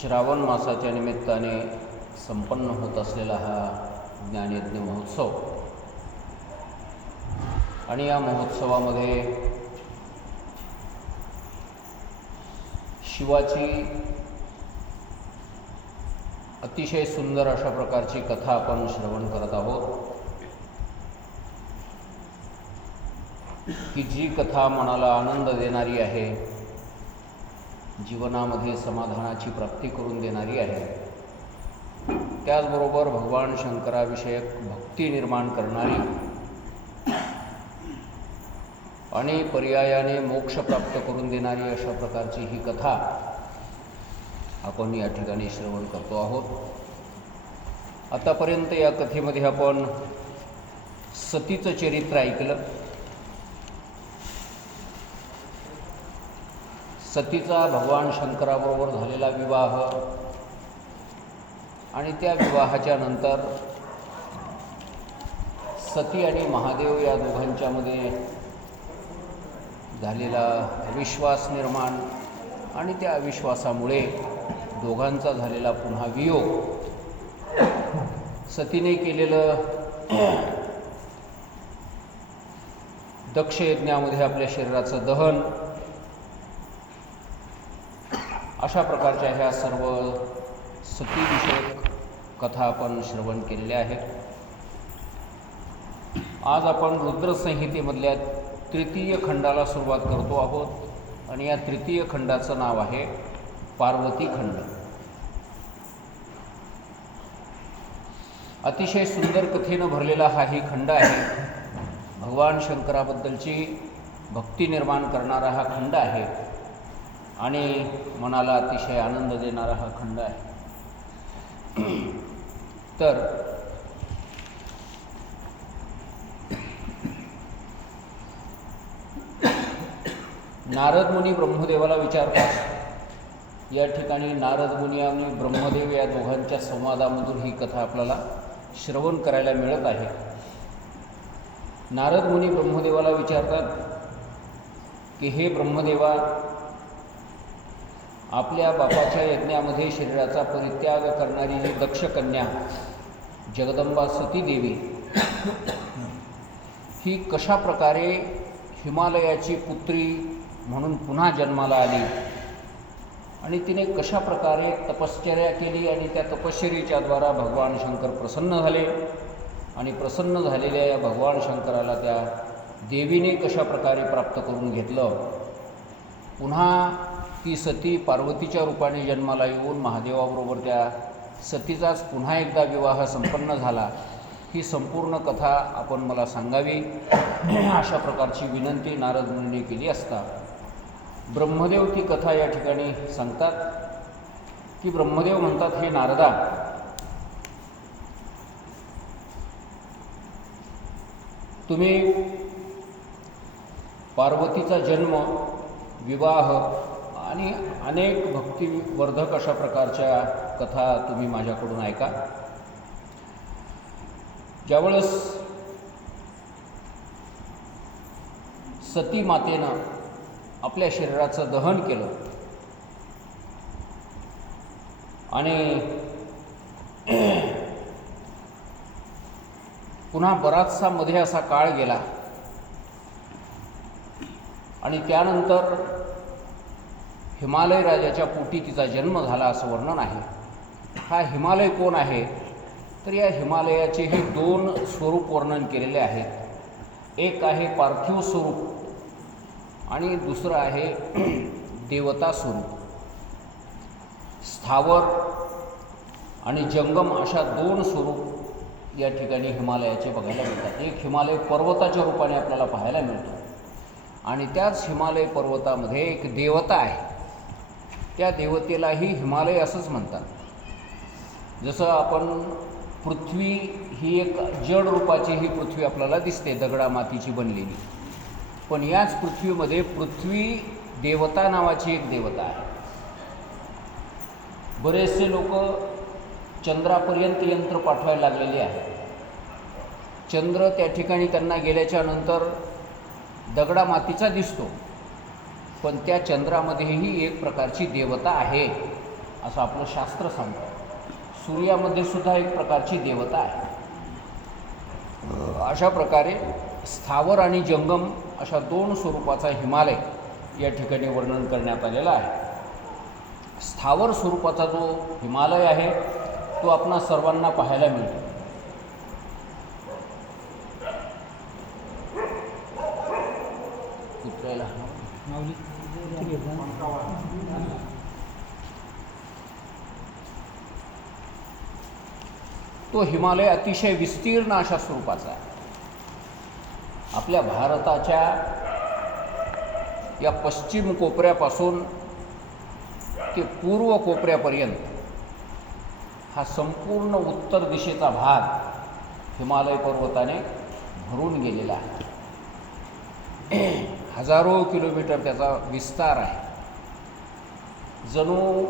श्रावण मासाच्या निमित्ताने संपन्न होत असलेला हा ज्ञानयज्ञ महोत्सव आणि या महोत्सवामध्ये शिवाची अतिशय सुंदर अशा प्रकारची कथा आपण श्रवण करत आहोत की जी कथा मनाला आनंद देणारी आहे, जीवनामध्ये समाधानाची प्राप्ती करून देणारी आहे, त्याचबरोबर भगवान शंकराविषयक भक्ती निर्माण करणारी आणि पर्यायाने मोक्ष प्राप्त करून देणारी अशा प्रकारची ही कथा आपण या ठिकाणी श्रवण करतो आहोत. आतापर्यंत या कथेमध्ये आपण सतीचं चरित्र ऐकलं. सतीचा भगवान शंकराबरोबर झालेला विवाह आणि त्या विवाहाच्या नंतर सती आणि महादेव या दोघांच्यामध्ये झालेला अविश्वास निर्माण आणि त्या अविश्वासामुळे दोघांचा झालेला पुन्हा वियोग, सतीने केलेलं दक्ष यज्ञामध्ये आपल्या शरीराचं दहन, अशा प्रकारच्या ह्या सर्व सतीविषयक कथा आपण श्रवण केलेल्या आहेत. आज आपण रुद्रसंहितेमधल्या तृतीय खंडाला सुरुवात करतो आहोत आणि या तृतीय खंडाचं नाव आहे पार्वती खंड. अतिशय सुंदर कथेनं भरलेला हाही खंड आहे. भगवान शंकराबद्दलची भक्ती निर्माण करणारा हा खंड आहे आणि मनाला अतिशय आनंद देणारा हा खंड आहे. तर नारद मुनी ब्रह्मदेवाला विचारतात. या ठिकाणी नारद मुनी आणि ब्रह्मदेव या दोघांच्या संवादामधून ही कथा आपल्याला श्रवण करायला मिळत आहे. नारद मुनी ब्रह्मदेवाला विचारतात की हे ब्रह्मदेवा, आपल्या बापाच्या यज्ञामध्ये शरीराचा परित्याग करणारी ही दक्ष कन्या जगदंबा सती देवी ही कशा प्रकारे हिमालयाची पुत्री म्हणून पुन्हा जन्माला आली आणि तिने कशा प्रकारे तपश्चर्या केली आणि त्या तपश्चर्येच्याद्वारा भगवान शंकर प्रसन्न झाले आणि प्रसन्न झालेल्या या भगवान शंकराला त्या देवीने कशा प्रकारे प्राप्त करून घेतलं. पुन्हा ती सती पार्वतीच्या रूपाने जन्माला येऊन महादेवाबरोबर त्या सतीचाच पुन्हा एकदा विवाह संपन्न झाला. ही संपूर्ण कथा आपण मला सांगावी अशा प्रकारची विनंती नारद मुनीने केली असता ब्रह्मदेव ती कथा या ठिकाणी सांगतात की ब्रह्मदेव म्हणतात, हे नारदा, तुम्ही पार्वतीचा जन्म, विवाह आणि अनेक भक्तिवर्धक अशा प्रकारच्या कथा तुम्ही माझ्याकडून ऐका. ज्यावेळेस सती मातेनं आपल्या शरीराचं दहन केलं आणि पुन्हा बराचसा मध्ये असा काळ गेला आणि त्यानंतर हिमालय राजाच्या पोटी तिचा जन्म झाला असं वर्णन आहे. हा हिमालय कोण आहे तर या हिमालयाचे हे दोन स्वरूप वर्णन केलेले आहेत. एक आहे पार्थिव स्वरूप आणि दुसरं आहे देवता स्वरूप. स्थावर आणि जंगम अशा दोन स्वरूप या ठिकाणी हिमालयाचे बघायला मिळतात. एक हिमालय पर्वताच्या रूपाने आपल्याला पाहायला मिळतो आणि त्याच हिमालय पर्वतामध्ये एक देवता आहे. त्या देवतेलाही हिमालय असंच म्हणतात. जसं आपण पृथ्वी ही एक जड रूपाची ही पृथ्वी आपल्याला दिसते, दगडा मातीची बनलेली, पण याच पृथ्वीमध्ये पृथ्वी देवता नावाची एक देवता आहे. बरेचसे लोक चंद्रापर्यंत यंत्र पाठवायला लागलेले आहेत. चंद्र त्या ठिकाणी त्यांना गेल्याच्या नंतर दगडा मातीचा दिसतो, पण त्या चंद्रामध्येही एक प्रकारची देवता आहे असं आपलं शास्त्र सांगतं. सूर्यामध्ये सुद्धा एक प्रकारची देवता आहे. अशा प्रकारे स्थावर आणि जंगम अशा दोन स्वरूपाचा हिमालय या ठिकाणी वर्णन करण्यात आलेला आहे. स्थावर स्वरूपाचा जो हिमालय आहे तो आपणा सर्वांना पाहायला मिळतो. कुत्र्याला तो हिमालय अतिशय विस्तीर्ण अशा स्वरूपाचा आहे. आपल्या भारताच्या या पश्चिम कोपऱ्यापासून ते पूर्व कोपऱ्यापर्यंत हा संपूर्ण उत्तर दिशेचा भाग हिमालय पर्वताने भरून गेलेला आहे. हजारो किलोमीटर त्याचा विस्तार आहे. जणू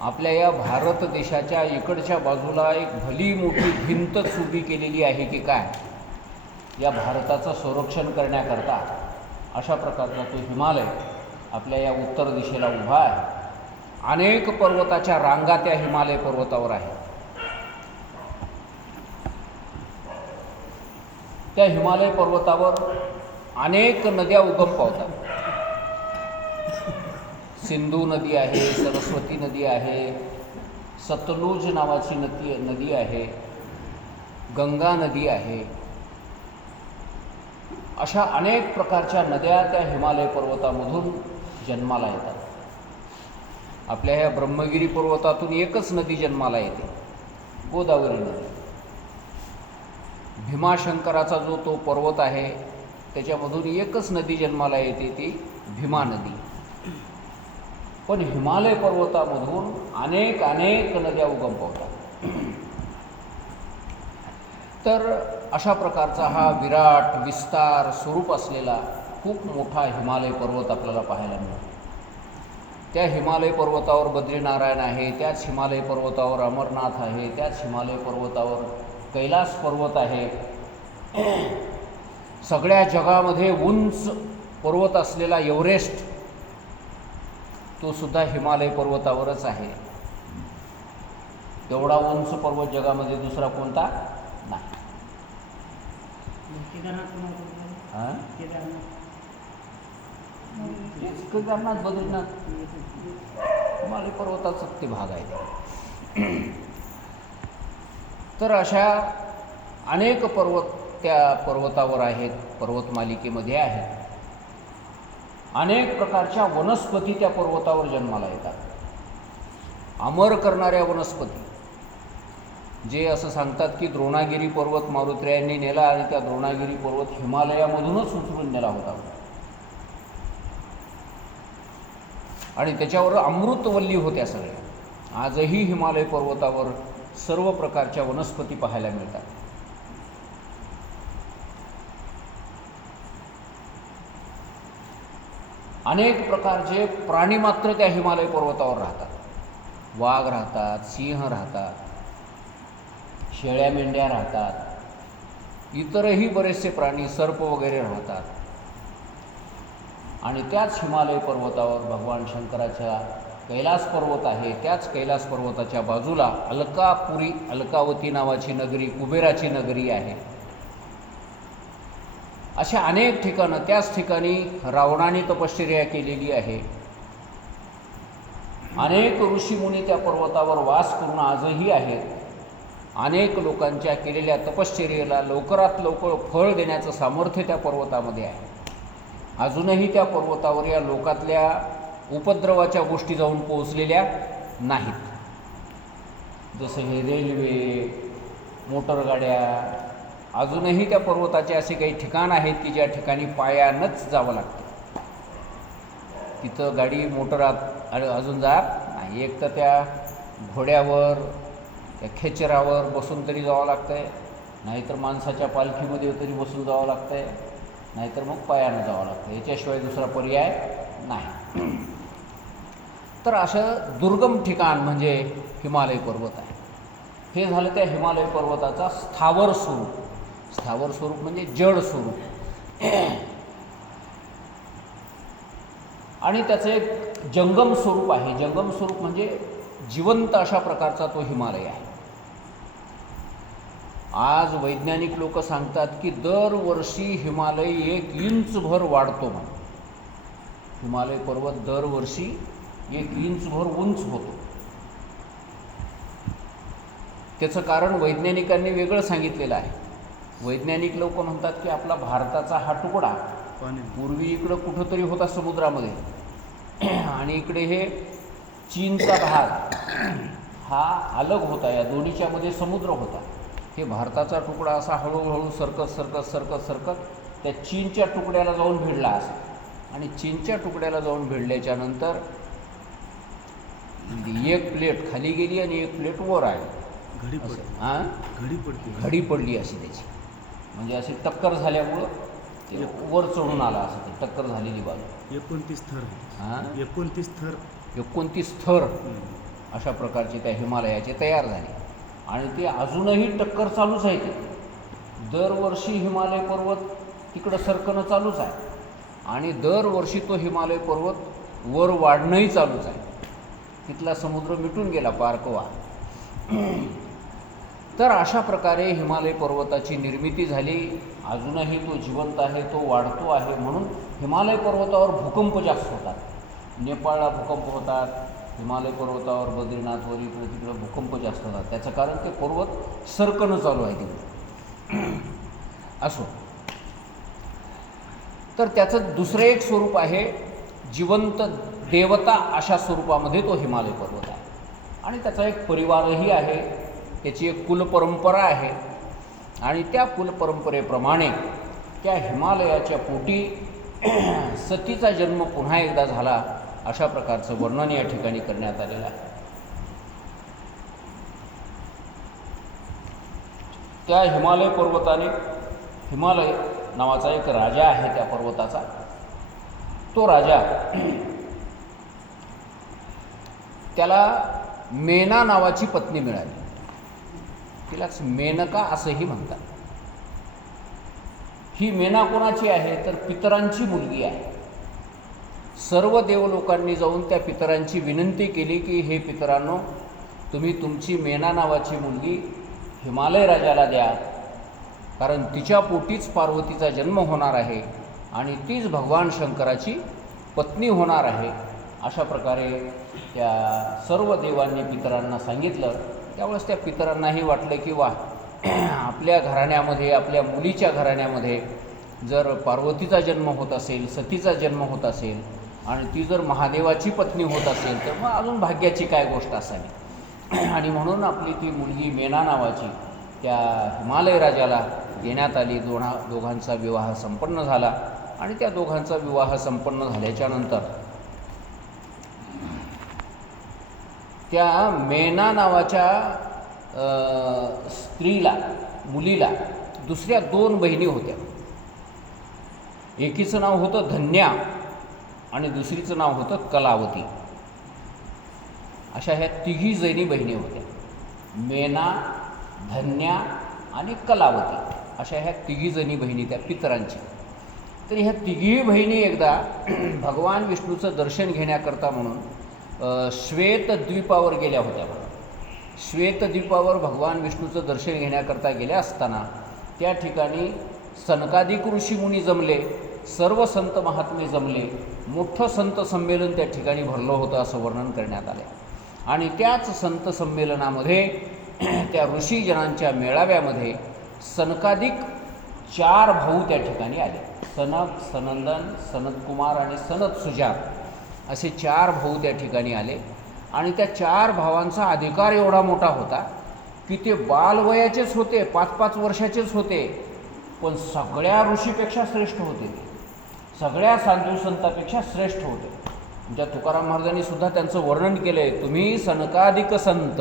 आपल्या या भारत देशाच्या इकडच्या बाजूला एक भली मोठी भिंतच उभी केलेली आहे की काय, या भारताचं संरक्षण करण्याकरता अशा प्रकारचा तो हिमालय आपल्या या उत्तर दिशेला उभा आहे. अनेक पर्वताच्या रांगा त्या हिमालय पर्वतावर आहेत. त्या हिमालय पर्वतावर अनेक नद्या उगम पावतात. सिंधू नदी आहे, सरस्वती नदी आहे, सतलुज नावाची नदी आहे, गंगा नदी आहे. अशा अनेक प्रकारच्या नद्या त्या हिमालय पर्वतामधून जन्माला येतात. आपल्या ह्या ब्रह्मगिरी पर्वतातून एकच नदी जन्माला येते, गोदावरी नदी. भीमाशंकराचा जो तो पर्वत आहे त्याच्यामधून एकच नदी जन्माला येते, ती भीमा नदी. पण हिमालय पर्वतामधून अनेक अनेक नद्या उगम पावतात. तर अशा प्रकारचा हा विराट विस्तार स्वरूप असलेला खूप मोठा हिमालय पर्वत आपल्याला पाहायला मिळतो. त्या हिमालय पर्वतावर बद्रीनारायण आहे, त्याच हिमालय पर्वतावर अमरनाथ आहे, त्याच हिमालय पर्वतावर कैलास पर्वत आहे. सगळ्या जगामध्ये उंच पर्वत असलेला एव्हरेस्ट तो सुद्धा हिमालय पर्वतावरच आहे. एवढा उंच पर्वत जगामध्ये दुसरा कोणता नाही. केदारनाथ बद्रीनाथ हिमालय पर्वताचा ते भाग आहे. तर अशा अनेक पर्वत त्या पर्वतावर आहेत, पर्वतमालिकेमध्ये आहेत. अनेक प्रकारच्या वनस्पती त्या पर्वतावर जन्माला येतात. अमर करणाऱ्या वनस्पती, जे असं सांगतात की द्रोणागिरी पर्वत मारुत्र्यांनी नेला आणि त्या द्रोणागिरी पर्वत हिमालयामधूनच उचलून नेला होता आणि त्याच्यावर अमृतवल्ली होत्या सगळ्या. आजही हिमालय पर्वतावर सर्व प्रकारच्या वनस्पती पाहायला मिळतात. अनेक प्रकारचे प्राणी मात्र त्या हिमालय पर्वतावर राहतात. वाघ राहतात, सिंह राहतात, शेळ्या मेंढ्या राहतात, इतरही बरेचसे प्राणी, सर्प वगैरे राहतात. आणि त्याच हिमालय पर्वतावर भगवान शंकराच्या कैलास पर्वत आहे. त्याच कैलास पर्वताच्या बाजूला अलकापुरी, अलकावती नावाची नगरी, कुबेराची नगरी आहे. अशा अनेक ठिकाणं, त्याच ठिकाणी रावणाने तपश्चर्या केलेली आहे. अनेक ऋषीमुनी त्या पर्वतावर वास करून आजही आहेत. अनेक लोकांच्या केलेल्या तपश्चर्येला लवकरात लवकर फळ देण्याचं सामर्थ्य त्या पर्वतामध्ये आहे. अजूनही त्या पर्वतावर या लोकातल्या उपद्रवाच्या गोष्टी जाऊन पोहोचलेल्या नाहीत. जसं हे रेल्वे, मोटरगाड्या, अजूनही त्या पर्वताचे असे काही ठिकाण आहेत की ज्या ठिकाणी पायानंच जावं लागतं. तिथं गाडी, मोटरात अजून जात नाही. एक तर त्या घोड्यावर, त्या खेचरावर बसून तरी जावं लागतं आहे, नाहीतर माणसाच्या पालखीमध्ये तरी बसून जावं लागतं आहे, नाहीतर मग पायानं जावं लागतं. याच्याशिवाय दुसरा पर्याय नाही. तर असं दुर्गम ठिकाण म्हणजे हिमालय पर्वत आहे. हे झालं त्या हिमालय पर्वताचा स्थावर स्वरूप. स्थावर स्वरूप म्हणजे जड स्वरूप. आणि त्याचं एक जंगम स्वरूप आहे. जंगम स्वरूप म्हणजे जिवंत अशा प्रकारचा तो हिमालय आहे. आज वैज्ञानिक लोक सांगतात की दरवर्षी हिमालय 1 इंचभर वाढतो म्हणून. हिमालय पर्वत दरवर्षी 1 इंचभर उंच होतो. त्याचं कारण वैज्ञानिकांनी वेगळं सांगितलेलं आहे. वैज्ञानिक लोक म्हणतात की आपला भारताचा हा तुकडा पूर्वी इकडं कुठंतरी होता समुद्रामध्ये आणि इकडे हे चीनचा भाग हा अलग होता. या दोन्हीच्या मध्ये समुद्र होता. हे भारताचा तुकडा असा हळूहळू सरकत त्या चीनच्या तुकड्याला जाऊन भिडला असा. आणि चीनच्या तुकड्याला जाऊन भिडल्याच्या नंतर एक प्लेट खाली गेली आणि एक प्लेट वर आली. घडी पडली अशी त्याची. म्हणजे अशी टक्कर झाल्यामुळं ते वर चढून आला असं. ते टक्कर झालेली बाजू 29 थर अशा प्रकारचे त्या हिमालयाचे तयार झाले. आणि ते अजूनही टक्कर चालूच आहे. ते दरवर्षी हिमालय पर्वत तिकडं सरकणं चालूच आहे आणि दरवर्षी तो हिमालय पर्वत वर वाढणंही चालूच आहे. तिथला समुद्र मिटून गेला पारकवा. तर अशा प्रकारे हिमालय पर्वताची निर्मिती झाली. अजूनही तो जिवंत आहे, तो वाढतो आहे. म्हणून हिमालय पर्वतावर भूकंप जास्त होतात. नेपाळला भूकंप होतात, हिमालय पर्वतावर बद्रीनाथवर इकडे तिकडे भूकंप जास्त होतात. त्याचं कारण ते पर्वत सरकणं चालू आहे तिकडे. असो, तर त्याचं दुसरं एक स्वरूप आहे जिवंत देवता अशा स्वरूपामध्ये तो हिमालय पर्वत आहे. आणि त्याचा एक परिवारही आहे, त्याची एक कुलपरंपरा आहे. आणि त्या कुलपरंपरेप्रमाणे त्या हिमालयाच्या पोटी सतीचा जन्म पुन्हा एकदा झाला अशा प्रकारचं वर्णन या ठिकाणी करण्यात आलेलं आहे. त्या हिमालय पर्वताने, हिमालय नावाचा एक राजा आहे त्या पर्वताचा. तो राजा, त्याला मेना नावाची पत्नी मिळाली. तिलाच मेनका असंही म्हणतात. ही मेना कोणाची आहे तर पितरांची मुलगी आहे. सर्व देवलोकांनी जाऊन त्या पितरांची विनंती केली की हे पितरांनो, तुम्ही तुमची मेना नावाची मुलगी हिमालय राजाला द्या, कारण तिच्या पोटीच पार्वतीचा जन्म होणार आहे आणि तीच भगवान शंकराची पत्नी होणार आहे. अशा प्रकारे त्या सर्व देवांनी पितरांना सांगितलं. त्यावेळेस त्या पितरांनाही वाटलं की वा, आपल्या घराण्यामध्ये, आपल्या मुलीच्या घराण्यामध्ये जर पार्वतीचा जन्म होत असेल, सतीचा जन्म होत असेल आणि ती जर महादेवाची पत्नी होत असेल तर मग अजून भाग्याची काय गोष्ट असावी. आणि म्हणून आपली ती मुलगी मेना नावाची त्या हिमालय राजाला देण्यात आली. दोघांचा विवाह संपन्न झाला. आणि त्या दोघांचा विवाह संपन्न झाल्याच्या नंतर त्या मेना नावाच्या स्त्रीला, मुलीला दुसऱ्या 2 बहिणी होत्या. एकीचं नाव होतं धन्या आणि दुसरीचं नाव होतं कलावती. अशा ह्या 3 जणी बहिणी होत्या. मेना, धन्या आणि कलावती अशा ह्या 3 जणी बहिणी त्या पितरांच्या. तर ह्या 3ही बहिणी एकदा भगवान विष्णूचं दर्शन घेण्याकरता म्हणून श्वेतद्वीपावर गेल्या होत्या. श्वेतद्वीपावर भगवान विष्णूचं दर्शन घेण्याकरता गेल्या असताना त्या ठिकाणी सनकादिक ऋषीमुनी जमले, सर्व संत महात्मे जमले, मोठं संत संमेलन त्या ठिकाणी भरलं होतं असं वर्णन करण्यात आलं. आणि त्याच संत संमेलनामध्ये त्या ऋषीजनांच्या मेळाव्यामध्ये सनकादिक 4 भाऊ त्या ठिकाणी आले. सनक, सनंदन, सनतकुमार आणि सनत सुजात असे 4 भाऊ त्या ठिकाणी आले. आणि त्या 4 भावांचा अधिकार एवढा मोठा होता की ते बालवयाचेच होते, 5-5 वर्षाचेच होते, पण सगळ्या ऋषीपेक्षा श्रेष्ठ होते. सगळ्या साधू संतांपेक्षा श्रेष्ठ होते. ज्या तुकाराम महाराजांनी सुद्धा त्यांचं वर्णन केलं आहे, तुम्ही सनकादिक संत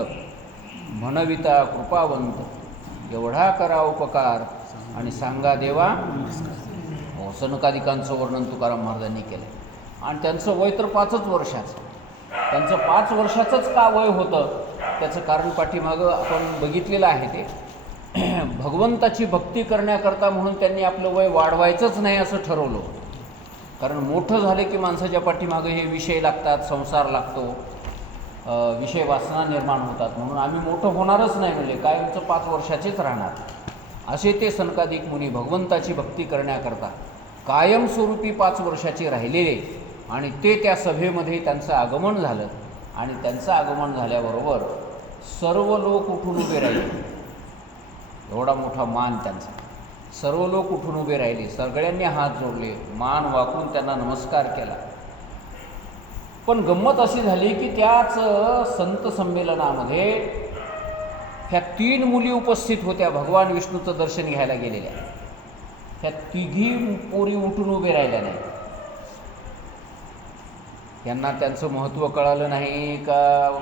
म्हणविता कृपावंत, एवढा करा उपकार आणि सांगा देवा. सनकादिकांचं वर्णन तुकाराम महाराजांनी केलं. आणि त्यांचं वय तर 5च वर्षाचं. त्यांचं 5 वर्षाचंच का वय होतं त्याचं कारण पाठीमागं आपण बघितलेलं आहे. ते भगवंताची भक्ती करण्याकरता म्हणून त्यांनी आपलं वय वाढवायचंच नाही असं ठरवलं होतं. कारण मोठं झाले की माणसाच्या पाठीमागे हे विषय लागतात, संसार लागतो, विषय वासना निर्माण होतात. म्हणून आम्ही मोठं होणारच नाही, म्हणजे कायमचं 5 वर्षाचेच राहणार. असे ते सनकादिक मुनी भगवंताची भक्ती करण्याकरता कायमस्वरूपी 5 वर्षाचे राहिलेले. आणि ते त्या सभेमध्ये त्यांचं आगमन झालं. आणि त्यांचं आगमन झाल्याबरोबर सर्व लोक उठून उभे राहिले. एवढा मोठा मान त्यांचा. सर्व लोक उठून उभे राहिले, सगळ्यांनी हात जोडले, मान वाकून त्यांना नमस्कार केला. पण गंमत अशी झाली की त्याच संत संमेलनामध्ये ह्या 3 मुली उपस्थित होत्या, भगवान विष्णूचं दर्शन घ्यायला गेलेल्या. ह्या 3घी पोरी उठून उभे राहिल्या नाही. यांना त्यांचं महत्त्व कळालं नाही का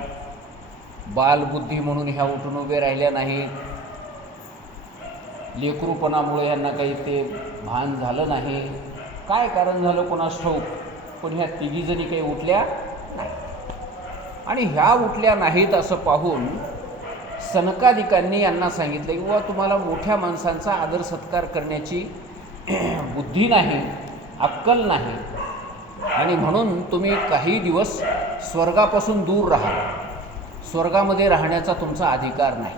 बालबुद्धी म्हणून ह्या उठून उभे राहिल्या नाहीत, लेकरूपणामुळे यांना काही ते भान झालं नाही, काय कारण झालं कोणास ठाऊक. पण ह्या 3घी जणी काही उठल्या नाही. आणि ह्या उठल्या नाहीत असं पाहून सनकादिकांनी यांना सांगितलं की बाबा तुम्हाला मोठ्या माणसांचा आदर सत्कार करण्याची बुद्धी नाही, अक्कल नाही, आणि म्हणून तुम्ही काही दिवस स्वर्गापासून दूर राहा. स्वर्गामध्ये राहण्याचा तुमचा अधिकार नाही.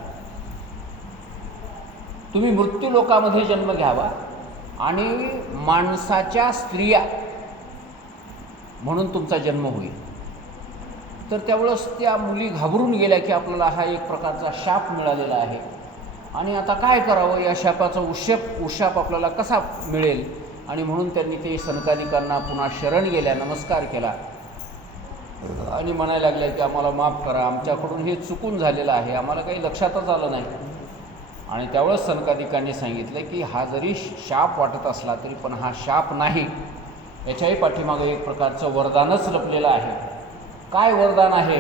तुम्ही मृत्यूलोकामध्ये जन्म घ्यावा आणि माणसाच्या स्त्रिया म्हणून तुमचा जन्म होईल. तर त्यावेळेस त्या मुली घाबरून गेल्या की आपल्याला हा एक प्रकारचा शाप मिळालेला आहे आणि आता काय करावं, या शापाचा उशाप आपल्याला कसा मिळेल. आणि म्हणून त्यांनी ते सनकादिकांना पुन्हा शरण गेल्या, नमस्कार केला आणि म्हणायला लागल्या की आम्हाला माफ करा, आमच्याकडून हे चुकून झालेलं आहे, आम्हाला काही लक्षातच आलं नाही. आणि त्यावेळेस सनकादिकांनी सांगितलं की हा जरी शाप वाटत असला तरी पण हा शाप नाही, याच्याही पाठीमागे एक प्रकारचं वरदानच लपलेलं आहे. काय वरदान आहे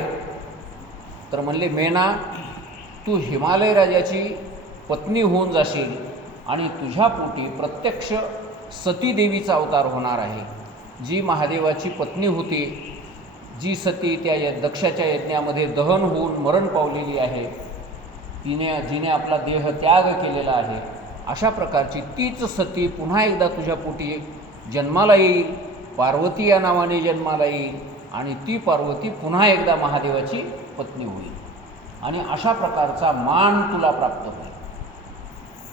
तर म्हणले, मेना तू हिमालय राजाची पत्नी होऊन जाशील आणि तुझ्या पोटी प्रत्यक्ष सतीदेवीचा अवतार होणार आहे. जी महादेवाची पत्नी होती, जी सती त्या दक्षाच्या यज्ञामध्ये दहन होऊन मरण पावलेली आहे, जिने आपला देह त्याग केलेला आहे, अशा प्रकारची तीच सती पुन्हा एकदा तुझ्या पोटी जन्माला येईल, पार्वती या नावाने जन्माला येईल आणि ती पार्वती पुन्हा एकदा महादेवाची पत्नी होईल आणि अशा प्रकारचा मान तुला प्राप्त होईल.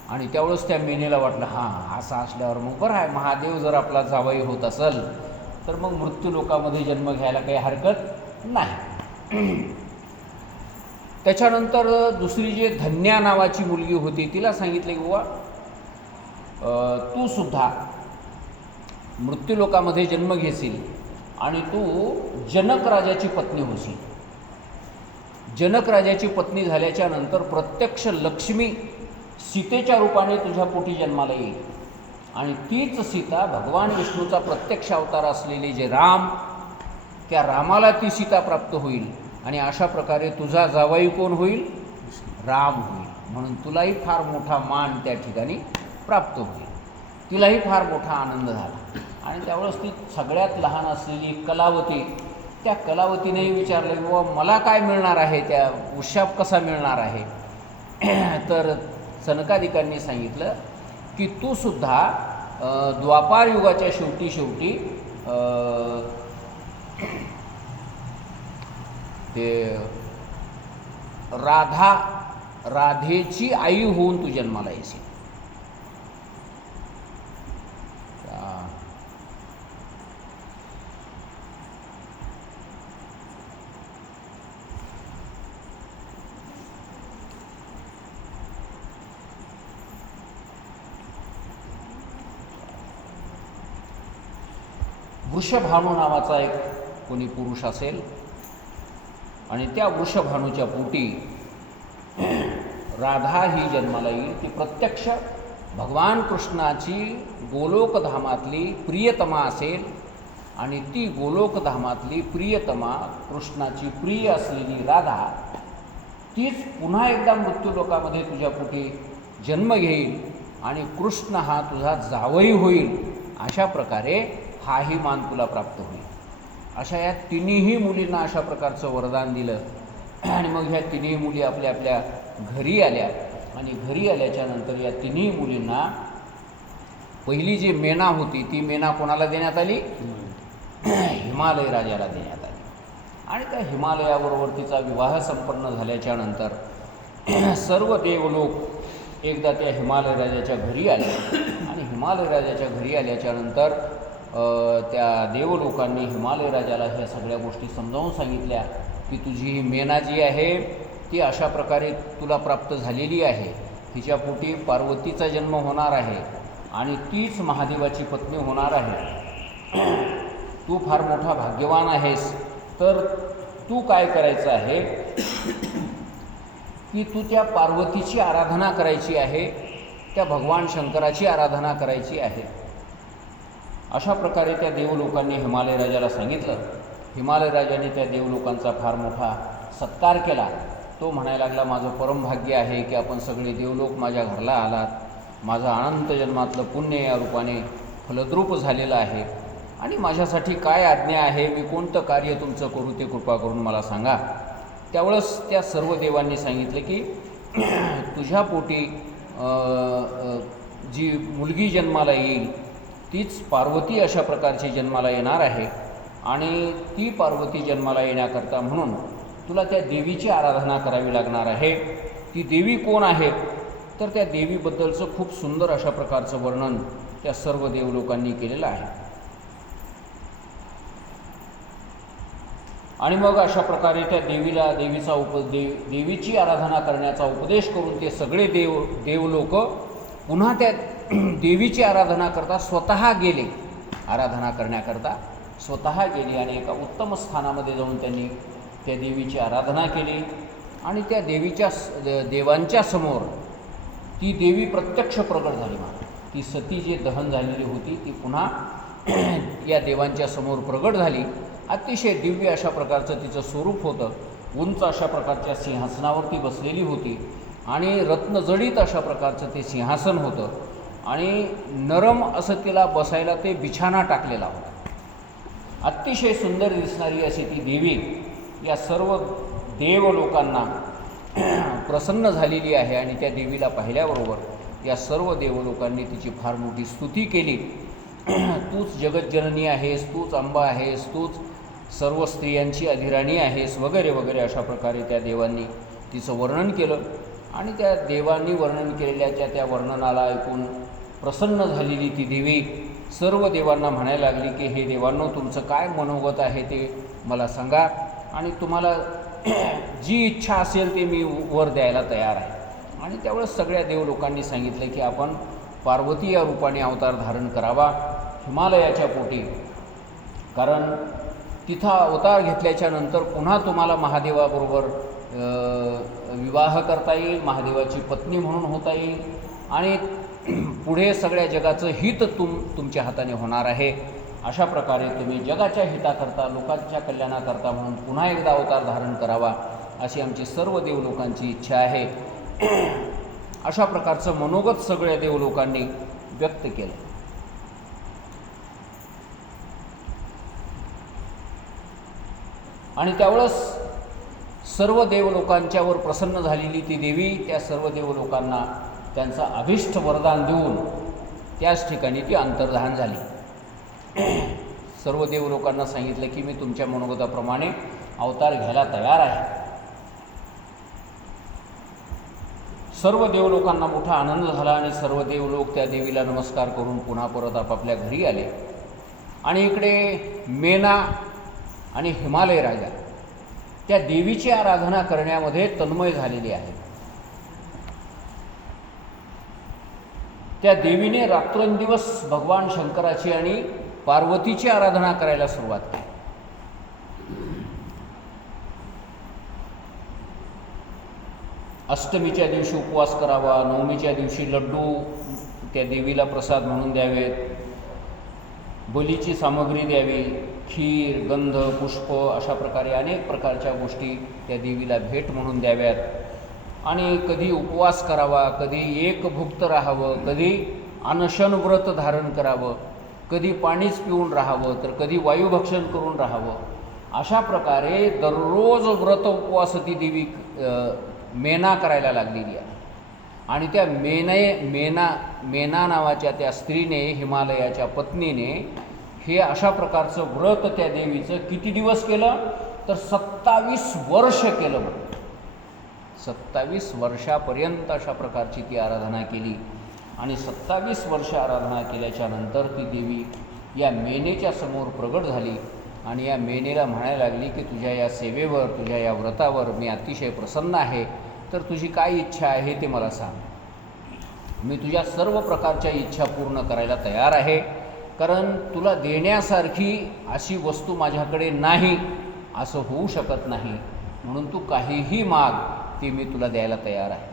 आणि त्यावेळेस त्या मेनेला वाटलं हां असं असल्यावर मग बरं आहे, महादेव जर आपला जावई होत असेल तर मग मृत्यूलोकामध्ये जन्म घ्यायला काही हरकत नाही. त्याच्यानंतर दुसरी जी धन्या नावाची मुलगी होती तिला सांगितलं की बुवा तू सुद्धा मृत्यूलोकामध्ये जन्म घेशील आणि तू जनक राजाची पत्नी होशील. जनक राजाची पत्नी झाल्याच्या नंतर प्रत्यक्ष लक्ष्मी सीतेच्या रूपाने तुझ्या पोटी जन्माला येईल आणि तीच सीता भगवान विष्णूचा प्रत्यक्ष अवतार असलेले जे राम, त्या रामाला ती सीता प्राप्त होईल आणि अशा प्रकारे तुझा जावई कोण होईल, राम होईल. म्हणून तुलाही फार मोठा मान त्या ठिकाणी प्राप्त होईल. तिलाही फार मोठा आनंद झाला. आणि त्यावेळेस ती सगळ्यात लहान असलेली कलावती, त्या कलावतीनेही विचारलं की बाबा मला काय मिळणार आहे, त्या उशाप कसा मिळणार आहे. तर सनकादिकांनी सांगितलं की तू सुद्धा द्वापार युगाच्या शेवटी ते राधेची आई होऊन तू जन्माला येशील. वृषभानू नावाचा एक कोणी पुरुष असेल आणि त्या वृषभानूच्या पोटी राधा ही जन्माला येईल. ती प्रत्यक्ष भगवान कृष्णाची गोलोकधामातली प्रियतमा असेल आणि ती गोलोकधामातली प्रियतमा कृष्णाची प्रिय असलेली राधा तीच पुन्हा एकदा मृत्यूलोकामध्ये तुझ्या पोटी जन्म घेईल आणि कृष्ण हा तुझा जावई होईल. अशा प्रकारे हाही मान तुला प्राप्त होईल. अशा या तिन्ही मुलींना अशा प्रकारचं वरदान दिलं आणि मग ह्या तिन्ही मुली आपल्या आपल्या घरी आल्या आणि घरी आल्याच्या नंतर या तिन्ही मुलींना पहिली जी मेना होती ती मेना कोणाला देण्यात आली? हिमालय राजाला देण्यात आली. आणि त्या हिमालयाबरोबर तिचा विवाह संपन्न झाल्याच्या नंतर सर्व देवलोक एकदा त्या हिमालय राजाच्या घरी आले. आणि हिमालय राजाच्या घरी आल्याच्या नंतर त्या देवलोकांनी हिमालय राजाला ह्या सगळ्या गोष्टी समजावून सांगितल्या की तुझी ही मेना जी आहे ती अशा प्रकारे तुला प्राप्त झालेली आहे. हिच्या पोटी पार्वतीचा जन्म होणार आहे आणि तीच महादेवाची पत्नी होणार आहे. तू फार मोठा भाग्यवान आहेस. तर तू काय करायचं आहे की तू त्या पार्वतीची आराधना करायची आहे, त्या भगवान शंकराची आराधना करायची आहे. अशा प्रकारे त्या देवलोकांनी हिमालय राजाला सांगितलं. हिमालय राजाने त्या देवलोकांचा फार मोठा सत्कार केला. तो म्हणायला लागला, माझं परमभाग्य आहे की आपण सगळे देवलोक माझ्या घरला आलात. माझं अनंत जन्मातलं पुण्य या रूपाने फलद्रूप झालेलं आहे आणि माझ्यासाठी काय आज्ञा आहे, मी कोणतं कार्य तुमचं करू ते कृपा करून मला सांगा. त्यावेळेस त्या सर्व देवांनी सांगितलं की तुझ्या पोटी जी मुलगी जन्माला येईल तीच पार्वती अशा प्रकारची जन्माला येणार आहे. आणि ती पार्वती जन्माला येण्याकरता म्हणून तुला त्या देवीची आराधना करावी लागणार आहे. ती देवी कोण आहे? तर त्या देवीबद्दलचं खूप सुंदर अशा प्रकारचं वर्णन त्या सर्व देवलोकांनी केलेलं आहे. आणि मग अशा प्रकारे त्या देवीला देवीची आराधना करण्याचा उपदेश करून ते सगळे देवलोक पुन्हा त्या देवीची आराधना करता स्वतः गेले. आराधना करण्याकरता स्वतः गेले आणि एका उत्तम स्थानामध्ये जाऊन त्यांनी त्या देवीची आराधना केली. आणि त्या देवांच्या समोर ती देवी प्रत्यक्ष प्रकट झाली. ती सती जी दहन झालेली होती ती पुन्हा या देवांच्या समोर प्रकट झाली. अतिशय दिव्य अशा प्रकारचं तिचं स्वरूप होतं. उंच अशा प्रकारच्या सिंहासनावरती बसलेली होती आणि रत्नजडित अशा प्रकारचं ते सिंहासन होतं आणि नरम असं तिला बसायला ते बिछाना टाकलेला होता. अतिशय सुंदर दिसणारी अशी ती देवी या सर्व देवलोकांना प्रसन्न झालेली आहे. आणि त्या देवीला पाहिल्याबरोबर या सर्व देवलोकांनी तिची फार मोठी स्तुती केली. तूच जगज्जननी आहेस, तूच अंबा आहेस, तूच सर्व स्त्रियांची अधिराणी आहेस वगैरे वगैरे अशा प्रकारे त्या देवांनी तिचं वर्णन केलं. आणि त्या देवांनी वर्णन केलेल्या त्या वर्णनाला ऐकून प्रसन्न झालेली ती देवी सर्व देवांना म्हणायला लागली की हे देवांनो, तुमचं काय मनोगत आहे ते मला सांगा आणि तुम्हाला जी इच्छा असेल ते मी वर द्यायला तयार आहे. आणि त्यावेळेस सगळ्या देवलोकांनी सांगितलं की आपण पार्वती या रूपाने अवतार धारण करावा हिमालयाच्या पोटी, कारण तिथं अवतार घेतल्याच्या नंतर पुन्हा तुम्हाला महादेवाबरोबर विवाह करता येईल, महादेवाची पत्नी म्हणून होता येईल आणि पुढे सगळ्या जगाचं हित तुमच्या हाताने होणार आहे. अशा प्रकारे तुम्ही जगाच्या हिताकरता, लोकांच्या कल्याणाकरता म्हणून पुन्हा एकदा अवतार धारण करावा अशी आमची सर्व देवलोकांची इच्छा आहे. अशा प्रकारचं मनोगत सगळ्या देवलोकांनी व्यक्त केलं. आणि त्यावेळेस सर्व देवलोकांच्यावर प्रसन्न झालेली ती देवी त्या सर्व देवलोकांना त्यांचा अभिष्ट वरदान देऊन त्याच ठिकाणी ती अंतर्धान झाली. सर्व देवलोकांना सांगितलं की मी तुमच्या मनोगताप्रमाणे अवतार घ्यायला तयार आहे. सर्व देवलोकांना मोठा आनंद झाला आणि सर्व देवलोक त्या देवीला नमस्कार करून पुन्हा परत आपापल्या घरी आले. आणि इकडे मेना आणि हिमालय राजा त्या देवीची आराधना करण्यामध्ये तन्मय झालेली आहे. त्या देवीने रात्रंदिवस भगवान शंकराची आणि पार्वतीची आराधना करायला सुरुवात केली. अष्टमीच्या दिवशी उपवास करावा, नवमीच्या दिवशी लड्डू त्या देवीला प्रसाद म्हणून द्यावेत, बलीची सामग्री द्यावी, खीर, गंध, पुष्प अशा प्रकारे अनेक प्रकारच्या गोष्टी त्या देवीला भेट म्हणून द्याव्यात. आणि कधी उपवास करावा, कधी एकभुक्त राहावं, कधी अनशन व्रत धारण करावं, कधी पाणीच पिऊन राहावं, तर कधी वायुभक्षण करून राहावं. अशा प्रकारे दररोज व्रत उपवास ती देवी मेना करायला लागलेली आहे. आणि त्या मेना नावाच्या त्या स्त्रीने, हिमालयाच्या पत्नीने, हे अशा प्रकारचं व्रत त्या देवीचं किती दिवस केलं तर 27 वर्ष केलं म्हणून. 27 वर्षापर्यंत अशा प्रकारची ती आराधना केली. आणि 27 वर्ष आराधना केल्याच्या नंतर ती देवी या मेनेच्या समोर प्रगट झाली आणि या मेनेला म्हणायला लागली की तुझ्या या सेवेवर, तुझ्या या व्रतावर मी अतिशय प्रसन्न आहे. तर तुझी काय इच्छा आहे ते मला सांग. मी तुझ्या सर्व प्रकारच्या इच्छा पूर्ण करायला तयार आहे, कारण तुला देण्यासारखी अशी वस्तू माझ्याकडे नाही, असं होऊ शकत नाही. म्हणून तू काहीही माग, ते मी तुला द्यायला तयार आहे.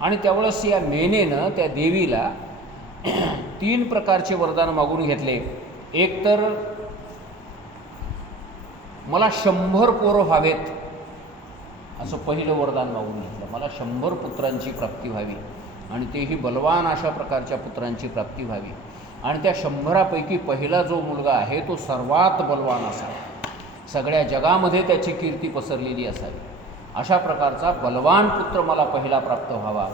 आणि त्यावेळेस या मेनेनं त्या देवीला 3 प्रकारचे वरदान मागून घेतले. एक तर मला 100 पोरं व्हावेत, असं पहिलं वरदान मागून घेतलं. मला 100 पुत्रांची प्राप्ती व्हावी आणि तेही बलवान अशा प्रकारच्या पुत्रांची प्राप्ती व्हावी. आणि त्या 100पैकी पहिला जो मुलगा आहे तो सर्वात बलवान असावा, सगळ्या जगामध्ये त्याची कीर्ती पसरलेली असावी. अशा प्रकारचा बलवान पुत्र मला पहिला प्राप्त व्हावा.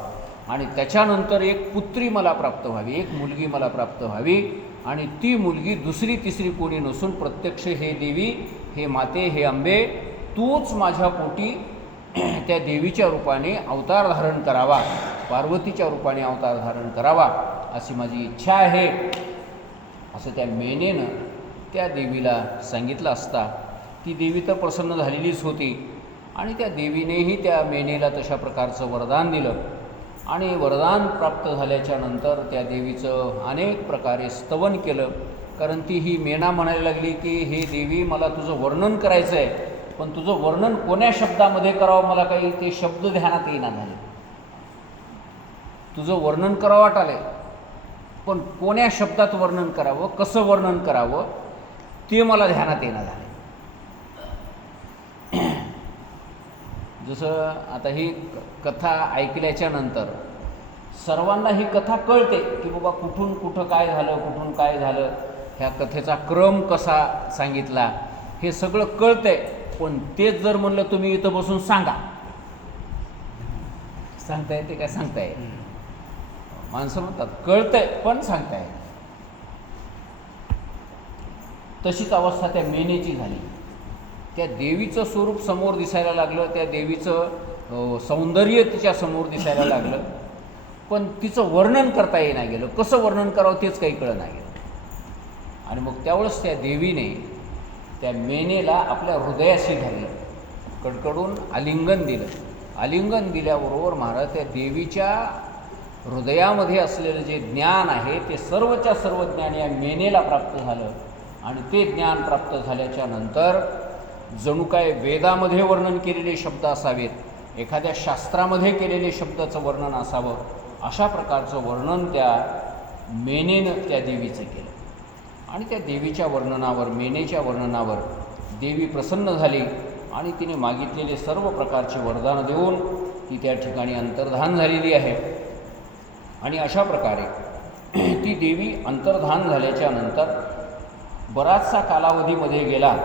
आणि त्याच्यानंतर एक पुत्री मला प्राप्त व्हावी, एक मुलगी मला प्राप्त व्हावी. आणि ती मुलगी दुसरी तिसरी कोणी नसून प्रत्यक्ष हे देवी, हे माते, हे अंबे, तूच माझ्या पोटी त्या देवीच्या रूपाने अवतार धारण करावा, पार्वतीच्या रूपाने अवतार धारण करावा, अशी माझी इच्छा आहे. असं त्या मेनेनं त्या देवीला सांगितलं असता ती देवी तर प्रसन्न झालेलीच होती. आणि त्या देवीनेही त्या मेनेला तशा प्रकारचं वरदान दिलं. आणि वरदान प्राप्त झाल्याच्या नंतर त्या देवीचं अनेक प्रकारे स्तवन केलं. कारण ती ही मेना म्हणायला लागली की हे देवी, मला तुझं वर्णन करायचं आहे, पण तुझं वर्णन कोण्या शब्दामध्ये करावं मला काही ते शब्द ध्यानात येईना झाले. तुझं वर्णन करावं वाटालंय, पण कोण्या शब्दात वर्णन करावं, कसं वर्णन करावं ते मला ध्यानात येईना झाले. जसं आता ही कथा ऐकल्याच्या नंतर सर्वांना ही कथा कळते की बाबा कुठून कुठं काय झालं, कुठून काय झालं, ह्या कथेचा क्रम कसा सांगितला, हे सगळं कळतंय. पण तेच जर म्हणलं तुम्ही इथं बसून सांगा, सांगता येते काय? सांगता येईल. माणसं म्हणतात कळतंय पण सांगता येईल. तशीच अवस्था त्या मेनेची झाली. त्या देवीचं स्वरूप समोर दिसायला लागलं, त्या देवीचं सौंदर्य तिच्या समोर दिसायला लागलं, पण तिचं वर्णन करता येईना गेलं. कसं वर्णन करावं तेच काही कळलं नाही गेलं. आणि मग त्यावेळेस त्या देवीने त्या मेनेला आपल्या हृदयाशी धरलं, कडकडून आलिंगन दिलं. आलिंगन दिल्याबरोबर महाराज त्या देवीच्या हृदयामध्ये असलेलं जे ज्ञान आहे ते सर्वच्या सर्व ज्ञान या मेनेला प्राप्त झालं. आणि ते ज्ञान प्राप्त झाल्याच्या नंतर जणू काय वेदामध्ये वर्णन केलेले शब्द असावेत, एखाद्या शास्त्रामध्ये केलेले शब्दाचं वर्णन असावं, अशा प्रकारचं वर्णन त्या मेनेनं त्या देवीचं केलं. आणि त्या देवीच्या वर्णनावर, मेनेच्या वर्णनावर देवी प्रसन्न झाली आणि तिने मागितलेले सर्व प्रकारचे वरदान देऊन ती त्या ठिकाणी अंतर्धान झालेली आहे. आणि अशा प्रकारे ती देवी अंतर्धान झाल्याच्या नंतर बराचसा कालावधीमध्ये गेला.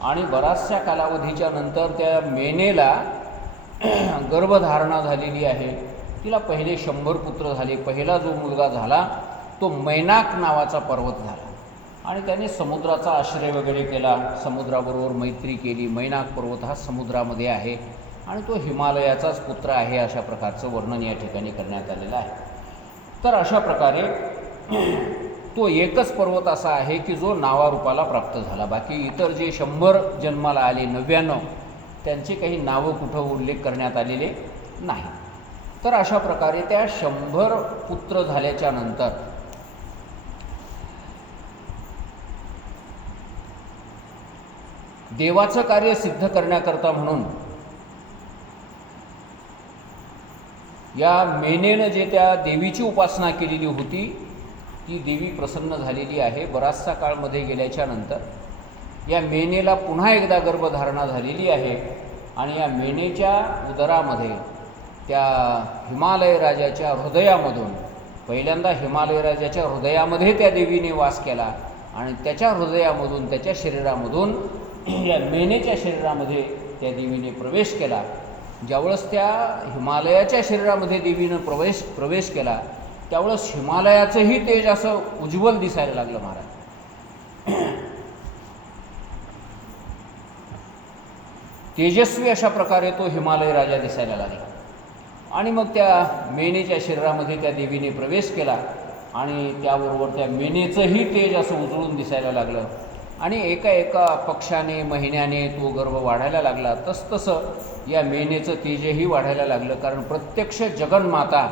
आणि बराचशा कालावधीच्या नंतर त्या मेनेला गर्भधारणा झालेली आहे. तिला पहिले 100 पुत्र झाले. पहिला जो मुलगा झाला तो मैनाक नावाचा पर्वत झाला. आणि त्याने समुद्राचा आश्रय वगैरे केला, समुद्राबरोबर मैत्री केली. मैनाक पर्वत हा समुद्रामध्ये आहे आणि तो हिमालयाचाच पुत्र आहे, अशा प्रकारचं वर्णन या ठिकाणी करण्यात आलेलं आहे. तर अशा प्रकारे तो एकच पर्वत असा आहे की जो नावारूपाला प्राप्त झाला. बाकी इतर जे 100 जन्माला आले, 99, त्यांचे काही नावं कुठं उल्लेख करण्यात आलेले नाही. तर अशा प्रकारे त्या 100 पुत्र झाल्याच्या नंतर देवाचं कार्य सिद्ध करण्याकरता म्हणून या मेनेनं जे त्या देवीची उपासना केलेली होती ती देवी प्रसन्न झालेली आहे. बराचसा काळमध्ये गेल्याच्या नंतर या मेनेला पुन्हा एकदा गर्भधारणा झालेली आहे. आणि या मेनेच्या उदरामध्ये त्या हिमालय राजाच्या हृदयामधून, पहिल्यांदा हिमालय राजाच्या हृदयामध्ये त्या देवीने वास केला आणि त्याच्या हृदयामधून, त्याच्या शरीरामधून या मेनेच्या शरीरामध्ये त्या देवीने प्रवेश केला. ज्यावेळेस त्या हिमालयाच्या शरीरामध्ये देवीनं प्रवेश केला त्यावेळेस हिमालयाचंही तेज असं उज्ज्वल दिसायला लागलं महाराज. तेजस्वी अशा प्रकारे तो हिमालय राजा दिसायला लागला. आणि मग त्या मेनेच्या शरीरामध्ये त्या देवीने प्रवेश केला आणि त्याबरोबर त्या मेनेचंही तेज असं उजळून दिसायला लागलं. आणि एका एका पक्षाने महिन्याने तो गर्भ वाढायला लागला. तसतसं या मेनेचं तेजही वाढायला लागलं. कारण प्रत्यक्ष जगन्माता